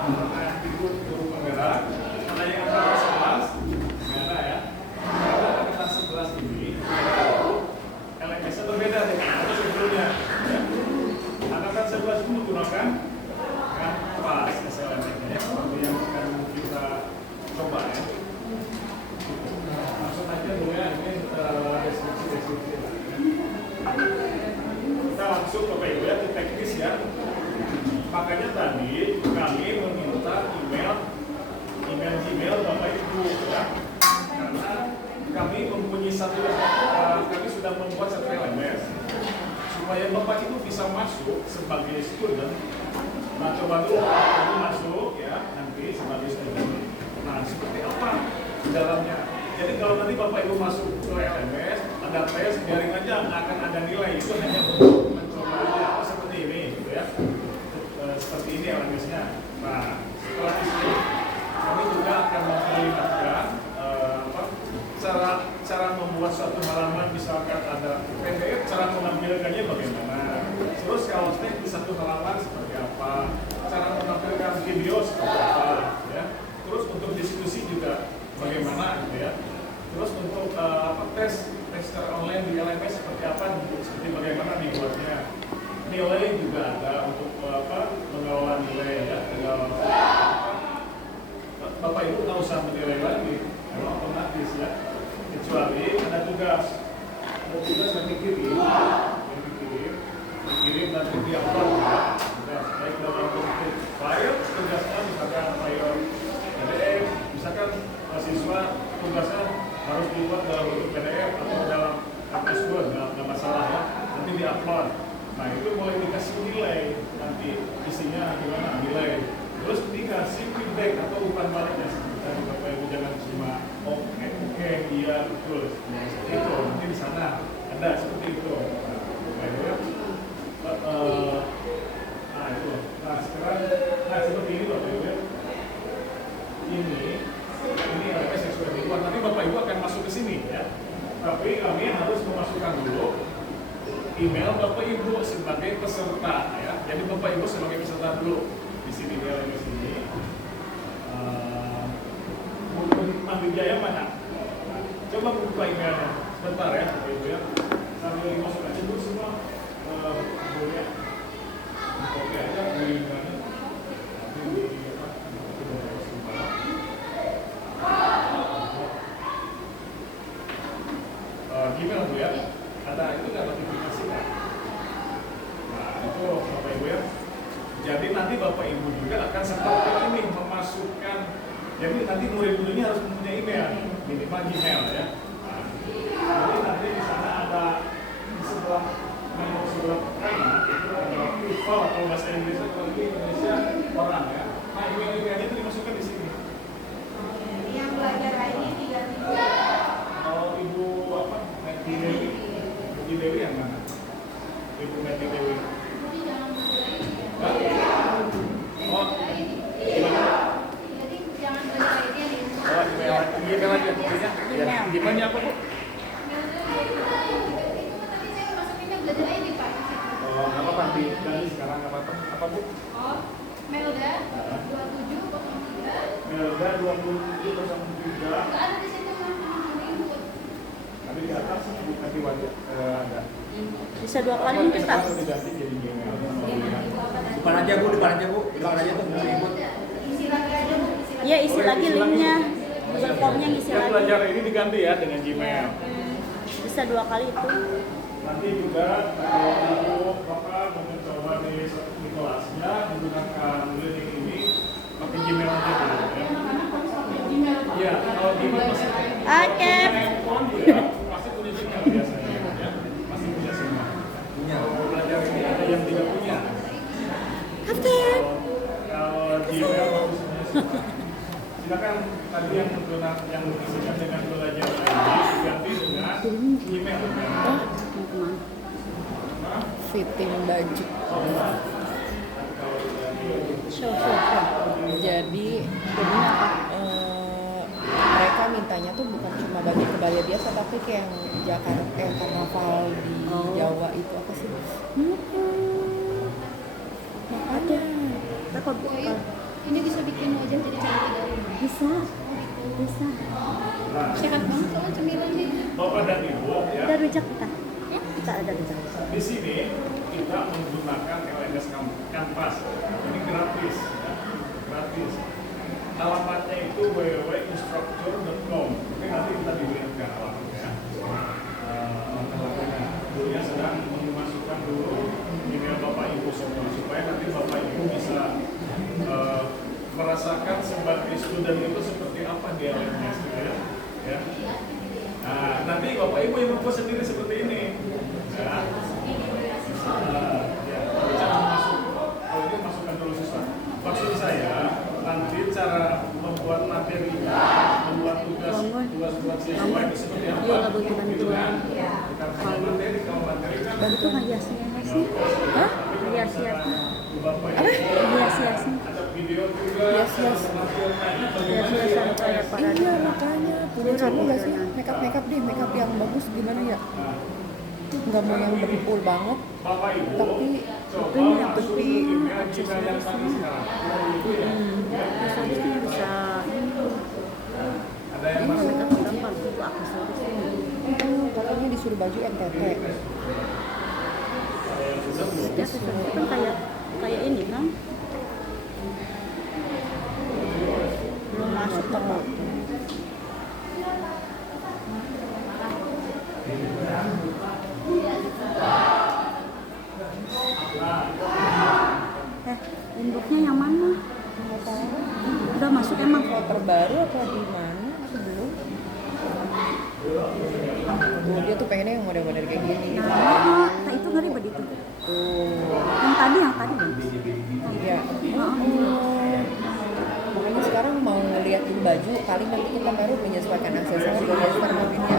Pernah ikut guru penggerak, ada yang angkatan 11, nggak ada ya. Karena angkatan 11 ini masuk Bapak Ibu ya, itu teknis ya. Makanya tadi kami meminta email Bapak Ibu ya, karena kami mempunyai kami sudah membuat satu LMS supaya Bapak Ibu bisa masuk sebagai student. Nah, coba dulu Bapak masuk ya nanti sebagai student. Nah, seperti apa di dalamnya? Jadi kalau nanti Bapak Ibu masuk ke LMS, ada tes, biarin aja, nggak akan ada nilai, itu hanya untuk mencoba aja. Oh, seperti ini, gitu ya. Seperti ini LMS-nya. Nah, setelah itu kami juga akan memperlihatkan cara membuat suatu halaman, misalkan ada PDF, cara menampilkannya bagaimana. Terus kalau teks di satu halaman seperti apa, cara menampilkan video seperti apa, ya. Terus untuk diskusi juga bagaimana, gitu ya. Terus untuk tes secara online di LMS seperti apa, seperti bagaimana dibuatnya. Nilai juga ada untuk mengelola nilai ya. Bapak Ibu nggak usah menilai lagi, memang otomatis ya. Kecuali ada tugas yang dikirim nanti di-upload ya. Baik dalam bentuk file, tugasnya misalkan file PDF, misalkan mahasiswa tugasnya harus dibuat dalam bentuk PDF atau dalam kertas Word, nggak masalah ya. Nanti di-upload. Nah itu boleh dikasih nilai, nanti isinya gimana nilai. Terus dikasih feedback atau umpan baliknya. Jadi Bapak Ibu jangan cuma oke, iya betul. Nah, seperti itu. Nanti di sana ada seperti itu. Bapak Ibu ya. Nah itu. Nah sekarang, seperti ini Bapak Ibu ya. Ini LMS yang sudah dibuat. Nanti Bapak Ibu akan masuk ke sini ya. Tapi kami harus memasukkan dulu email Bapak Ibu sebagai peserta ya. Jadi Bapak Ibu sebagai peserta dulu di sini di LMS ini. Ambil Jaya mana? Coba buka emailnya. Sebentar ya Bapak Ibu ya. Sambil masuk aja dulu semua. Boleh. Oke aja di emailnya. Gmail Bu ya. Ada itu nggak notifikasi kan? Nah itu Bapak Ibu ya. Jadi nanti Bapak Ibu juga akan seperti ini memasukkan. Jadi nanti murid-murid ini harus mempunyai email, minimal Gmail ya. Nah, jadi nanti di sana ada di sebelah menu sebelah kanan itu ada people atau bahasa Inggrisnya kalau di Indonesia orang ya. Nah email-emailnya itu dimasukkan di sini. Yang belajar ini 3.000. Kalau Ibu apa? Meti Dewi. Meti Dewi yang mana? Ibu Meti Dewi. Oh, gimana? Oh, email aja intinya. Ya, gimana apa Bu? Oh, nggak apa-apa dan sekarang nggak apa-apa. Apa Bu? Oh, Melda 2703. Melda 2703. Nggak ada di situ Mas. Tapi di atas bukan di wajah ada. Bisa 2 kali mungkin Pak. Sekarang udah ganti jadi Gmail. Depan aja Bu, depan aja tuh ribut. Isi lagi aja Bu, isi lagi. Iya, isi lagi linknya. Google Formnya ngisi Yang lagi. belajar ini diganti ya dengan Gmail. Bisa 2 kali itu. Nanti juga kalau Ibu Bapak mau mencoba di kelasnya menggunakan link ini pakai Gmail aja dulu ya. Iya, kalau Gmail pasti Oke. handphone ya, pasti punya Gmail biasanya ya. Pasti punya semua. Punya. Kalau belajar ini ada yang tidak punya. Kapten. Kalau Gmail bagus punya semua. Silakan tadi yang menggunakan yang mengisikan dengan belajar ini diganti dengan Gmail. Fitting baju. Show. Jadi mereka mintanya tuh bukan cuma baju kebaya biasa, tapi kayak yang Jakarta, yang karnaval di Jawa itu apa sih? Ada. Apa buka? Ini bisa bikin wajah jadi cantik dari rumah. Bisa. Sehat banget soalnya cemilannya. Bapak dan Ibu ya. Ada rujak kita. Kita ada rujak. Di sini kita menggunakan LMS Canvas. Ini gratis ya. Gratis. Alamatnya itu www.instructure.com. Oke, nanti kita diberikan alamatnya. Alamatnya. Gurunya sedang memasukkan dulu student itu seperti apa dia LMS gitu ya. Ya. Nah, nanti Bapak Ibu yang membuat sendiri seperti ini. Ya. Ya, cara masuk, kalau ini masukkan dulu susah. Maksud saya, nanti cara membuat materi, membuat tugas buat siswa itu seperti apa? Iya, butuh bantuan. Gitu kan? Kita punya materi, kalau materi kan Bantu hias-hiasnya. Hah? Hias-hiasnya. Bapak Apa? Hias-hiasnya. ada video juga, Hias-hias. Hias-hiasan kayak para Iya makanya punya kamu nggak sih makeup deh, makeup yang bagus gimana ya? Nggak mau yang berpul banget, Bapak Ibu, tapi coba yang masuk penting email kita yang tadi sekarang. aksesorisnya bisa Ada yang masuk? gampang untuk aksesorisnya. katanya disuruh baju NTT. Ya, aksesoris kan kayak ini kan. Belum masuk ke inboxnya yang mana? Nggak tahu. Udah masuk emang? Kalau terbaru apa di mana? Aku belum. Tuh, dia tuh pengennya yang model-model kayak gini. Nah, itu ngeri begitu tuh. Yang tadi kan? Iya. Makanya sekarang mau lihat dulu baju, kali nanti kita baru menyesuaikan aksesoris menyesuaikan mobilnya.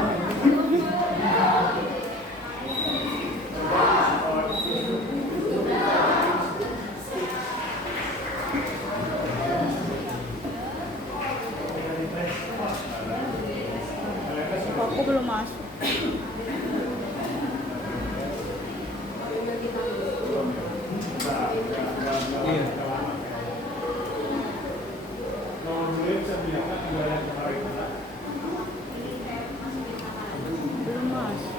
Aku belum masuk. Belum masuk.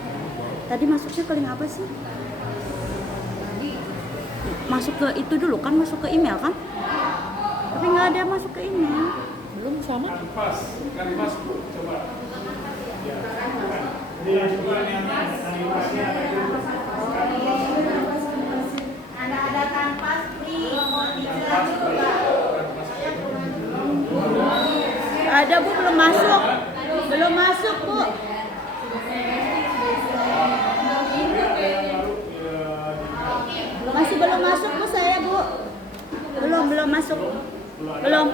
Tadi masuknya ke link apa sih? Masuk ke itu dulu kan, masuk ke email kan? Tapi nggak ada masuk ke email. Belum sama? Kanvas Bu, coba. Ya. Ini juga yang animasinya ada itu. Ada kanvas free, mau dicek juga. Ada Bu, belum masuk. Belum masuk Bu. Masih belum masuk Bu saya Bu. Belum masuk. Belum.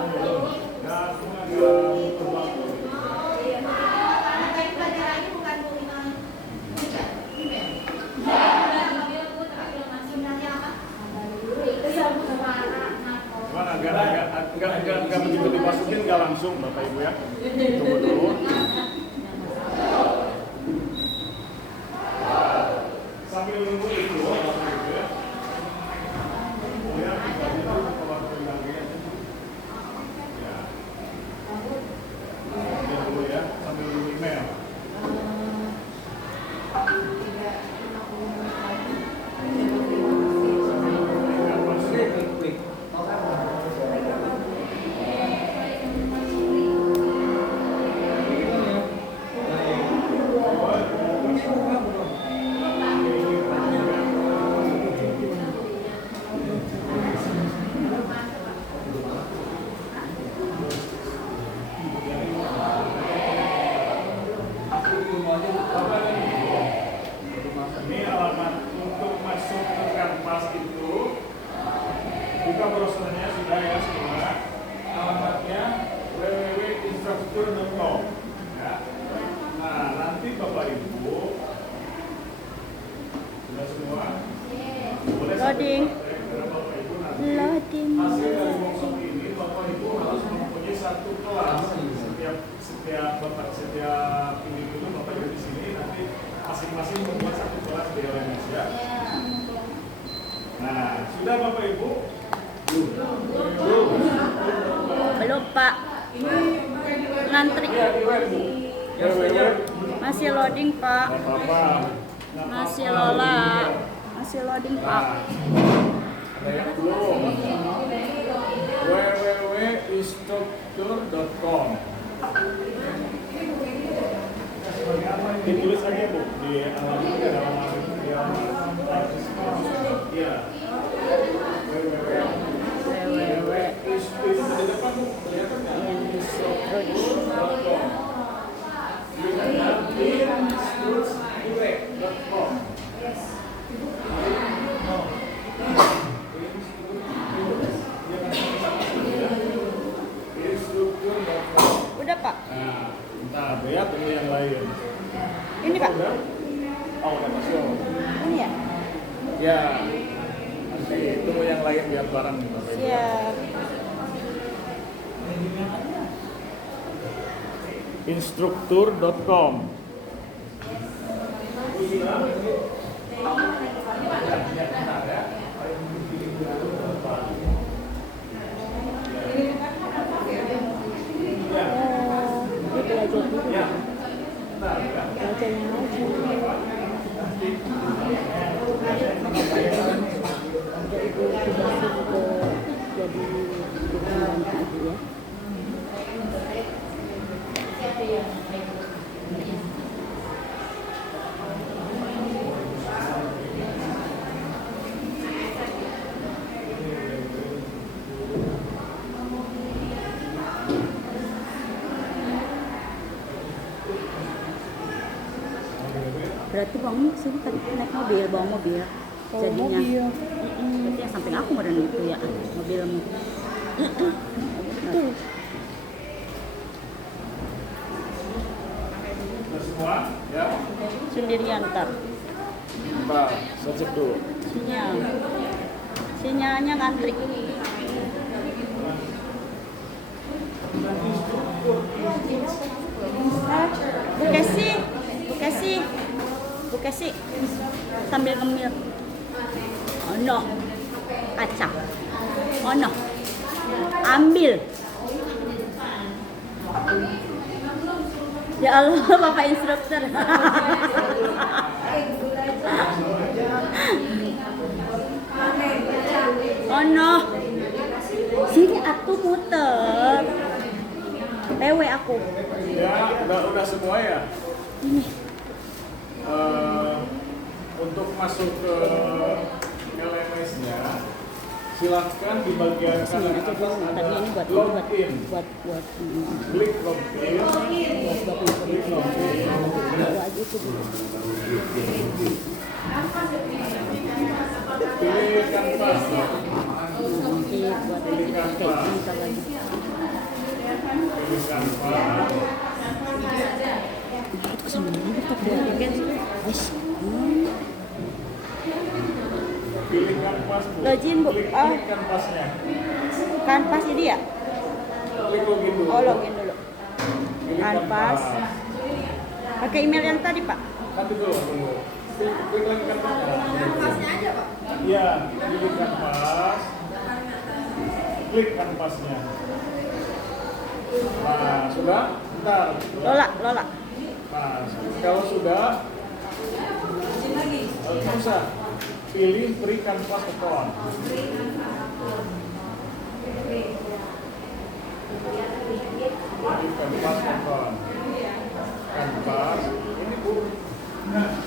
Cuman agak begitu dimasukin nggak langsung Bapak Ibu ya. Tunggu dulu. Sambil nunggu itu Bapak Ibu ya. Lihat itu kalau penggangguan. Ya. Ini dulu ya, sambil nunggu email. Ini alamat untuk masuk ke Kanvas itu, buka browsernya sudah ya semua. Alamatnya www.instruktur.com. Ya. Nah, nanti Bapak Ibu sudah semua. Boleh Loading. karena Bapak Ibu nanti Loading. hasil dari workshop ini Bapak Ibu harus mempunyai satu kelas setiap individu Bapak Ibu di sini nanti masing-masing membuat satu kelas di LMS ya. Nah, sudah Bapak Ibu? Belum Pak. Ngantri. Ya, di web Bu. Masih loading Pak. Nggak apa-apa. Masih lola. Masih loading Pak. Ada yang belum? www.instruktur.com. Ditulis aja Bu di alamat Iya. www. Itu di depan Bu, kelihatan nggak? Pak. Udah masuk. Ini ya? Ya, nanti tunggu yang lain biar bareng nih Bapak Ibu. Siap. Instruktur.com. Dia belajar dulu. Belajar yang lagi. Ada ibu tugasnya juga jadi pembantu ya. Berarti bang sini tadi naik mobil, bawa mobil. Bawa Jadinya. mobil. Berarti yang samping aku modern itu ya mobilmu. Betul. Udah semua? Ya. Sendirian ntar. Bentar, saya cek dulu. Sinyal. Sinyalnya ngantri. Bu Kesi, sambil ngemil. Oh no, kacang. Oh no, ambil. Ya Allah, Bapak instruktur. Oh no, sini aku muter. PW aku. Ya, udah semua ya. Ini. Untuk masuk ke LMS-nya, silahkan di bagian kanan atas Tadi ada ini buat login. buat Klik login. Klik login. aja itu dulu. Pilih kanvas. Nanti buat Pilih kayak kanvas. gini ntar lagi. Pilih kanvas. Itu sebenarnya tetap buat kan. Pilih kanvas, Bu. Login, Bu. Klik Ah. kanvasnya. Kanvas ini ya? Klik login dulu. Oh, login dulu. Pilih Kanvas. Pakai email yang tadi, Pak. Nanti dulu. Klik lagi kanvasnya. Kanvasnya aja, Pak? Iya, pilih kanvas. Klik kanvasnya. Nah, sudah? Bentar. Lola. Nah, kalau sudah, bisa pilih free canvas account. Canvas account. Canvas. Ini Bu.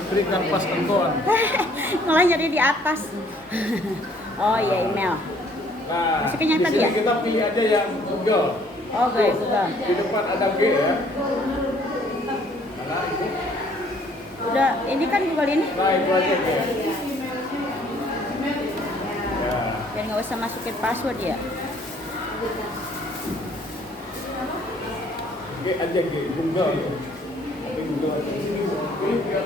Free canvas account. Malah jadi di atas. Oh iya, email. Nah, Masukin yang di tadi sini ya? kita pilih aja yang Google. Oh, guys, sudah. Di depan ada G ya. Udah, ini kan Google ini. Nah, itu aja G. Ya. Biar nggak usah masukin password ya. G aja G, Google. Tapi Google aja. Pilih biar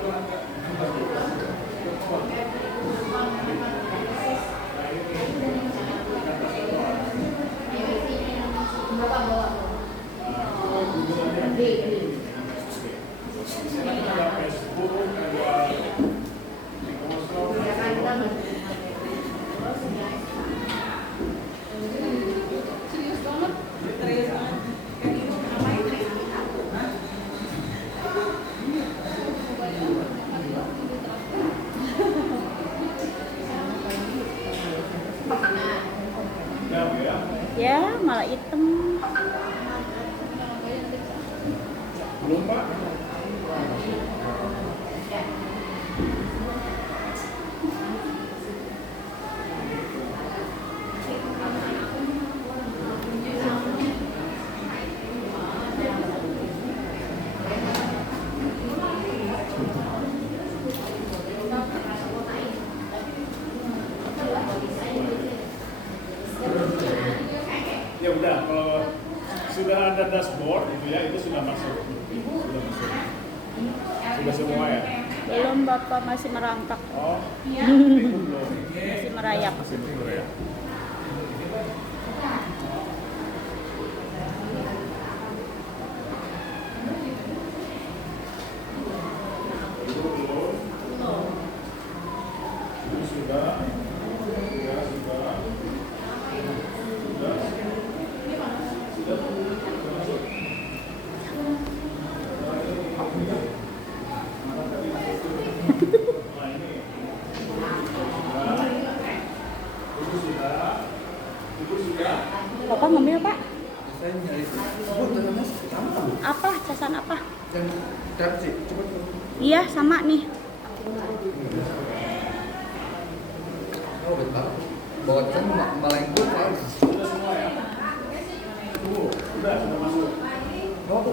Ya, malah hitam. belum Pak. Ya udah, kalau sudah ada dashboard itu ya, itu sudah masuk. Sudah masuk. Sudah semua ya? Belum, Bapak masih merangkak, Oh, Ibu belum. masih merayap. Masih belum ya? Ibu belum. Ibu sudah. Ya, sudah. Bapak ngambil, Pak? Saya nyari. Bu, ternyata sama. Apa? Casan apa? Yang dapat sih, coba. Iya, sama nih. Oh, betul. Bawa kan malah yang good kan? Sudah semua ya? Tunggu, sudah masuk. Oh, Bu,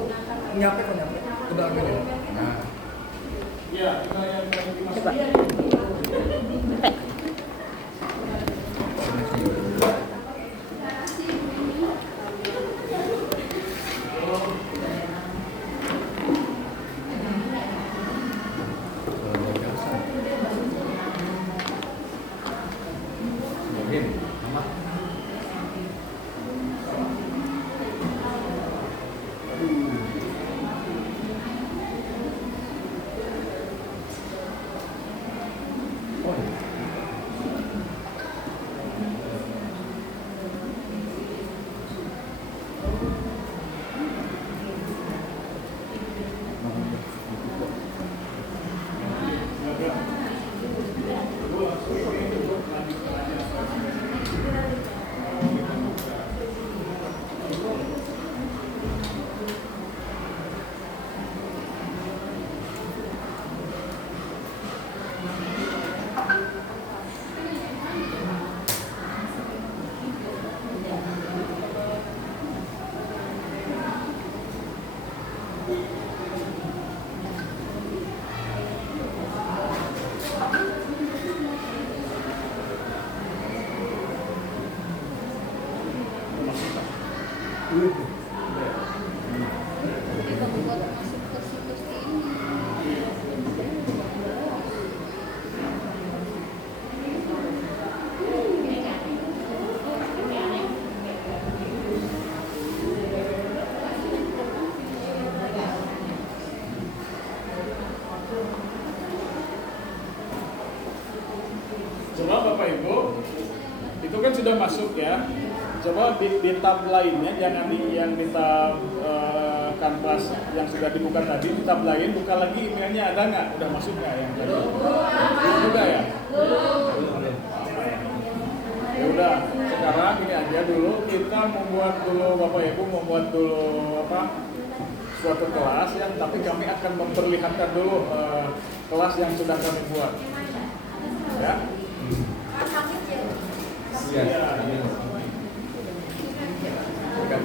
nyampe kok nyampe. Ke belakang ya. Nah, Iya, kita yang dimasukin. Coba. Sampai. kalau mau jasa. Mungkin sama. Oh, Coba Bapak Ibu, itu kan sudah masuk ya. Coba di tab lainnya, jangan yang di tab kanvas yang sudah dibuka tadi, di tab lain buka lagi emailnya, ada nggak? Udah masuk nggak yang tadi? Belum juga ya? Ya udah, sekarang ini aja dulu kita membuat dulu Bapak Ibu membuat dulu suatu kelas yang tapi kami akan memperlihatkan dulu kelas yang sudah kami buat. Ya. Iya. Bukan.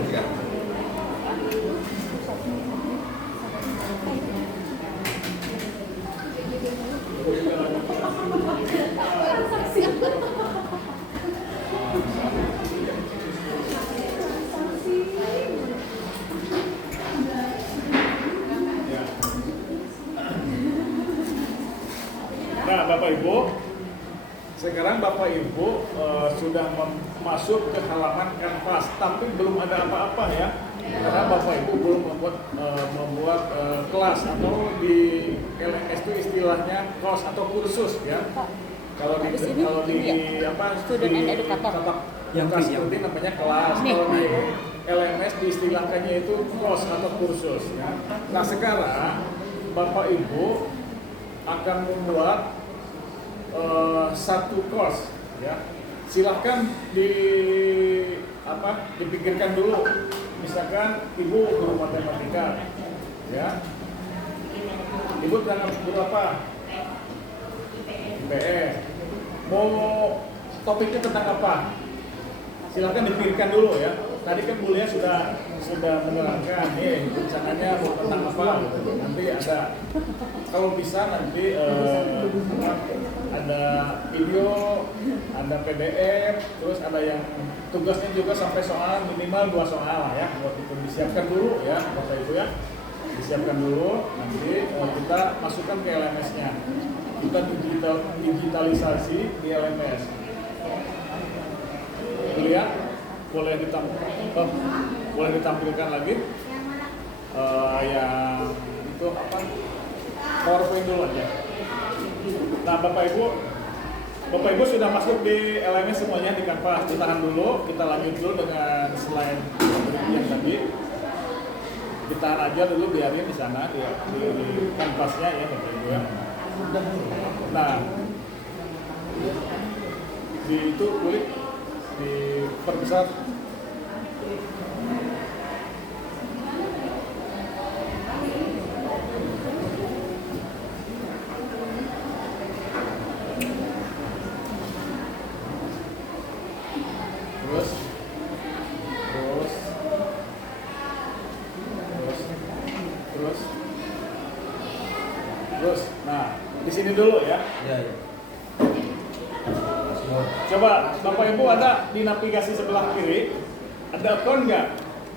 Nah, Bapak Ibu, sekarang Bapak Ibu sudah masuk ke halaman kanvas, tapi belum ada apa-apa ya, karena Bapak Ibu belum membuat kelas atau di LMS itu istilahnya course atau kursus ya. Kalau di Student and educator. yang studi namanya kelas, kalau di LMS diistilahkannya itu course atau kursus ya. Nah sekarang Bapak Ibu akan membuat satu course ya. Silahkan dipikirkan dulu. Misalkan Ibu guru matematika ya. Ibu tentang guru apa? IPS. Mau topiknya tentang apa? Silahkan dipikirkan dulu ya. Tadi kan Bu Lia sudah menerangkan nih rencananya mau tentang apa gitu. Nanti ada, kalau bisa nanti ada video, ada PDF, terus ada yang tugasnya juga sampai soal minimal 2 soal ya. Buat itu disiapkan dulu ya Bapak Ibu ya. Disiapkan dulu, nanti kita masukkan ke LMS-nya. Kita digitalisasi di LMS. Lihat, boleh ditampilkan lagi. Yang itu apa? PowerPoint dulu aja. Nah, Bapak Ibu sudah masuk di LMS semuanya di Canvas. Ditahan dulu, kita lanjut dulu dengan slide yang tadi. Ditahan aja dulu, biarin di sana di Canvasnya ya Bapak Ibu ya. Nah, di itu kulit diperbesar. Terus, nah di sini dulu ya. Iya. Coba Bapak Ibu ada di navigasi sebelah kiri, ada account nggak?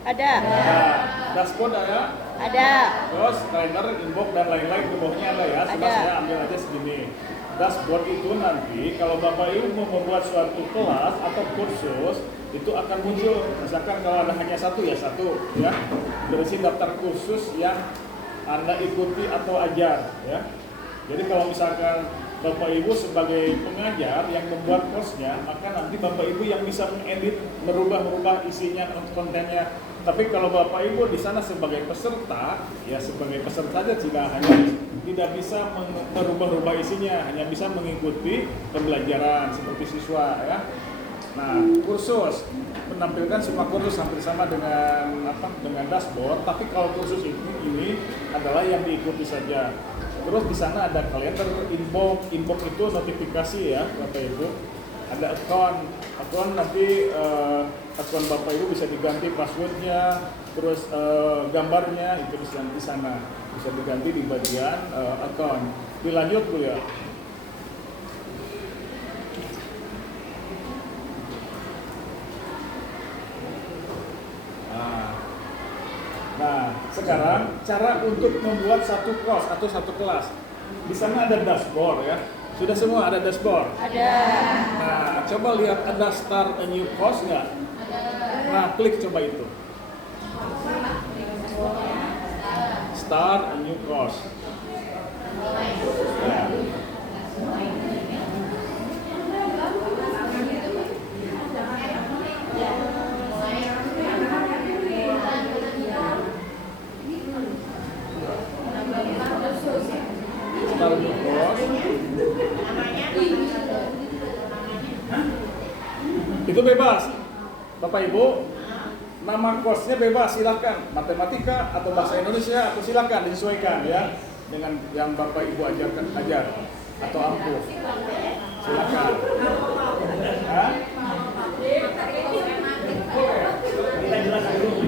Ada. Nah, dashboard ada. Ada. Terus kalender, inbox dan lain-lain di bawahnya ada ya. Coba Ada. saya ambil aja segini. Dashboard itu nanti kalau Bapak Ibu mau membuat suatu kelas atau kursus itu akan muncul. Misalkan kalau ada hanya satu ya satu ya. Berisi daftar kursus yang Anda ikuti atau ajar ya. Jadi kalau misalkan Bapak Ibu sebagai pengajar yang membuat course-nya, maka nanti Bapak Ibu yang bisa mengedit, merubah isinya, kontennya. Tapi kalau Bapak Ibu di sana sebagai peserta, ya sebagai peserta saja tidak bisa merubah-rubah isinya, hanya bisa mengikuti pembelajaran seperti siswa ya. Nah, kursus menampilkan semua kursus hampir sama dengan dashboard, tapi kalau kursus ini adalah yang diikuti saja. Terus di sana ada kalender, inbox itu notifikasi ya Bapak Ibu. Ada account nanti akun Bapak Ibu bisa diganti passwordnya, terus gambarnya itu bisa di sana bisa diganti di bagian account. Dilanjut Bu ya. Nah, sekarang cara untuk membuat satu course atau satu kelas. Di sana ada dashboard ya. Sudah semua ada dashboard? Ada. Nah, coba lihat ada start a new course nggak? Nah, klik coba itu. Start a new course. Nah. Itu bebas, Bapak Ibu. Nama course-nya bebas, silakan. Matematika atau bahasa Indonesia atau silakan disesuaikan ya dengan yang Bapak Ibu ajar atau ampuh. Silakan. Hah? Kita jelaskan dulu.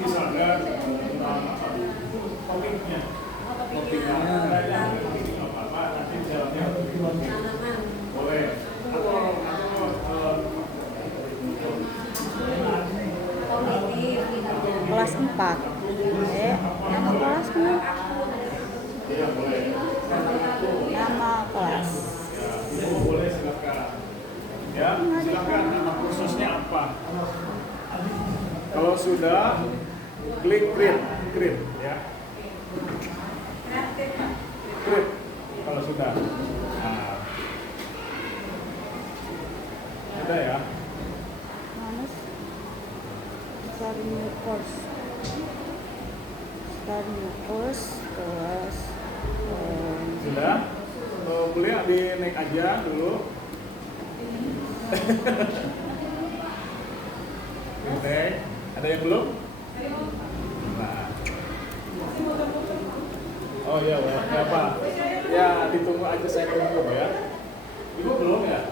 Misalnya topiknya. Boleh. Kelas 4. Nama kelasnya? Iya, boleh. Nama kelas. Ya, boleh silakan. Ya, silakan nama kursusnya apa. Kalau sudah, klik create ya. Create kalau sudah. Nah. Sudah ya. Manus. Start new course. Start new course kelas. Sudah. Boleh di naik aja dulu. Oke. Ada yang belum? Nah. Oh iya, nggak apa. Ya, ditunggu aja, saya tunggu ya. Ibu belum ya?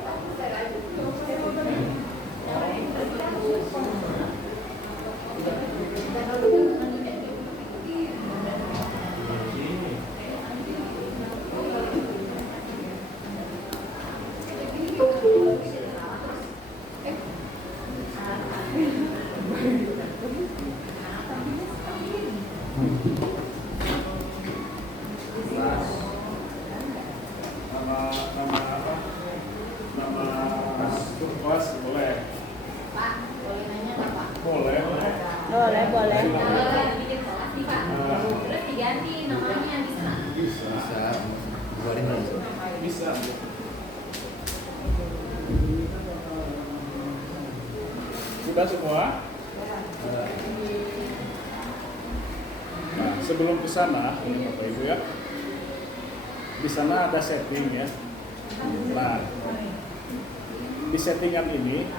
Nama apa? Nama kelas boleh. Pak, boleh nanya nggak Pak? Boleh. Boleh. Bikin kelas nih Pak. Terus diganti namanya bisa. Bisa. Keluarin dulu. Bisa. Sudah semua? Nah, sebelum ke sana, ini Bapak Ibu ya. Di sana ada setting ya. Nah, di settingan ini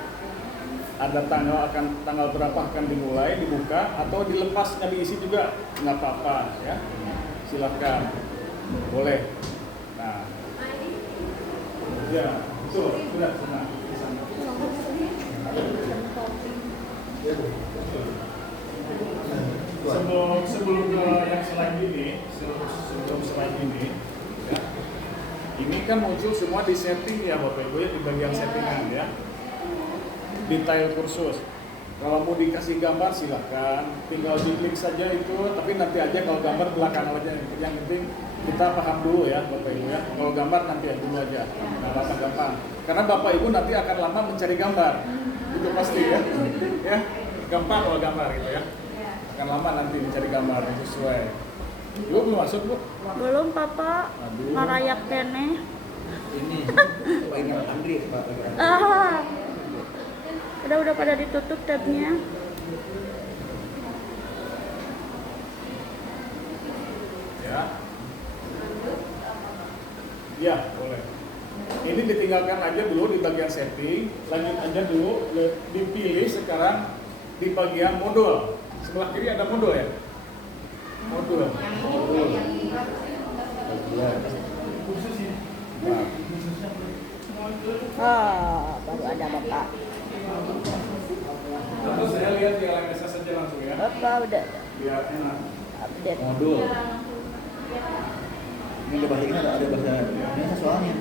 ada tanggal berapa akan dimulai, dibuka atau dilepasnya diisi juga nggak apa-apa ya. Silakan, boleh. Nah, ya betul, sudah sana. Di sana. Sebelum ke yang slide ini, sebelum slide ini, ya, ini kan muncul semua di setting ya Bapak Ibu ya, di bagian settingan ya, detail kursus. Kalau mau dikasih gambar silahkan, tinggal diklik saja itu, tapi nanti aja kalau gambar belakangan aja. Yang penting kita paham dulu ya Bapak Ibu ya. Kalau gambar nanti dulu aja, nggak apa-apa gampang. Karena Bapak Ibu nanti akan lama mencari gambar, itu pasti ya. Ya, gampang kalau gambar gitu ya. Akan lama nanti mencari gambar yang sesuai. Yuk, belum masuk Bu? Belum Papa. Aduh. Ngarayak kene. Ini pengen Andri Pak. Udah pada ditutup tabnya. Ya. Ya, boleh. Ini ditinggalkan aja dulu di bagian setting, lanjut aja dulu, dipilih sekarang di bagian modul. Sebelah kiri ada modul ya? Modul. Khusus ini. Baru ada Bapak. Terus saya lihat di LMS saja langsung ya. Bapak udah Biar enak. update. Modul. Ini ada bahasa ini ada bahasa Indonesia soalnya.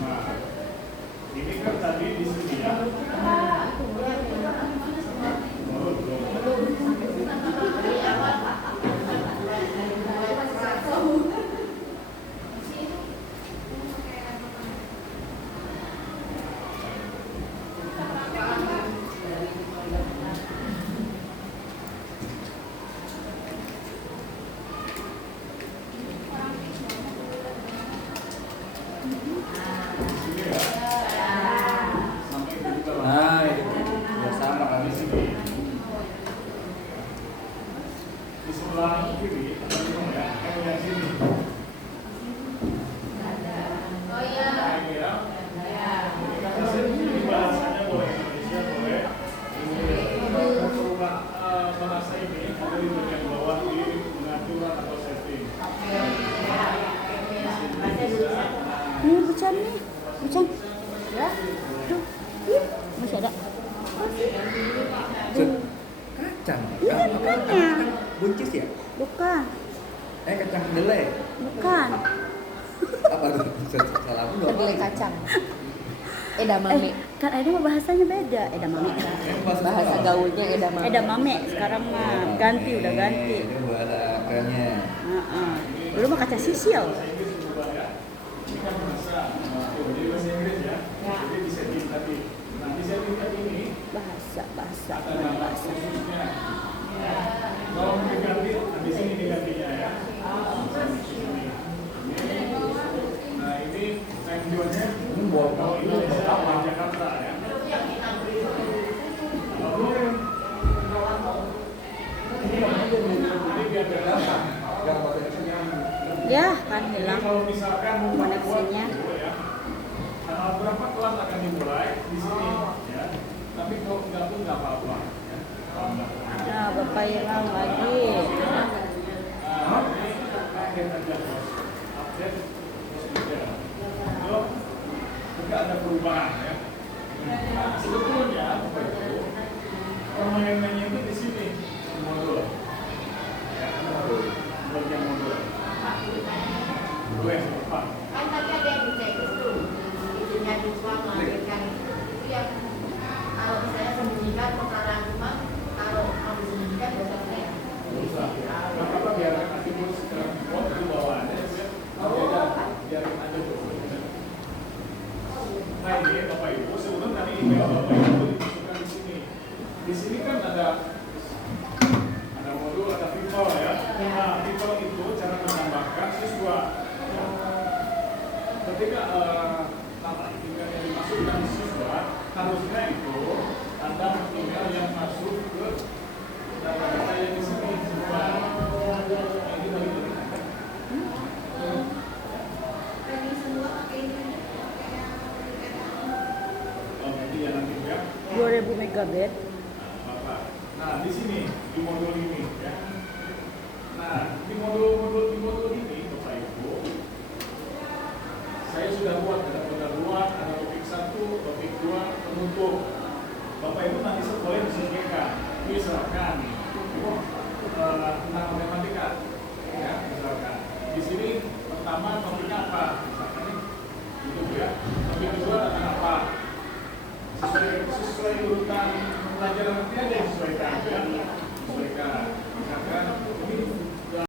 Nah, ini kan tadi di sini ya. Nah, itu ya sama kan di sini. Di sebelah kiri ada ini ya, yang sini. Oh iya. Nah, ini ya. Ini kan ini bahasanya boleh Indonesia boleh. Ini perubahan bahasa ini ada di bagian bawah di pengaturan atau setting. Ini bucan nih. Bucan. Ya. Tuh. Ih, masih ada. Kacang. Iya, makanya. Buncis ya? Bukan. Kacang kedelai. Bukan. Apa tuh? Salah aku nggak? Kedelai kacang. Edamame. Kan ini mah bahasanya beda. Edamame. Bahasa gaulnya edamame. Edamame sekarang mah ganti, udah ganti. Ini bahasa kerennya. Heeh. Dulu mah kaca sisil. Ini kan bahasa, jadi bahasa Inggris ya. Jadi di setting tadi. Nah, di setting tadi ini Bahasa. ada nama khususnya. Kalau mau diganti, di sini digantinya ya. Di sini. Nah, ini time zone-nya kalau Indonesia sama Jakarta ya. Ini biar Jakarta. Ya, kan Jadi hilang kalau misalkan mau membuat koneksinya. gitu ya, tanggal berapa kelas akan dimulai di sini ya. Tapi kalau enggak pun nggak apa-apa ya. Kalau enggak. Nah, Bapak hilang lagi. update aja bos, update bos juga. Itu tidak ada perubahan ya. Nah, sebetulnya Bapak Ibu, permainannya itu di sini modul. Ya, bagian modul. Boleh Pak. Kan tadi ada yang dicek itu izinnya siswa melahirkan itu yang kalau misalnya sembunyikan perkara rumah, kalau mau disembunyikan bisa selesai. Bisa. Apa biarkan nanti pun sekarang di bawaannya biarin aja dulu. Nah ini Bapak Ibu, sebelum tadi email Bapak Ibu dimasukkan di sini. Di sini kan ada modul, ada fitur ya. Nah fitur itu cara menambahkan siswa. Ketika nama email yang dimasukkan di siswa, harusnya itu ada email yang masuk ke data yang di sini siswa. Ini bagi-bagi. Tadi semua pakai ini. Oh, nanti ya nanti ya. 2000 megabit. Nah, di sini di modul ini ya. Nah, di modul ini Bapak Ibu, saya sudah buat ada pendahuluan, ada topik 1, topik 2, penutup. Bapak Ibu nanti boleh disesuaikan. Misalkan tentang matematika, ya misalkan. Di sini pertama topiknya apa? Misalkan itu ya. Topik kedua tentang apa? Sesuai urutan pelajaran nanti ada yang sesuaikan ya.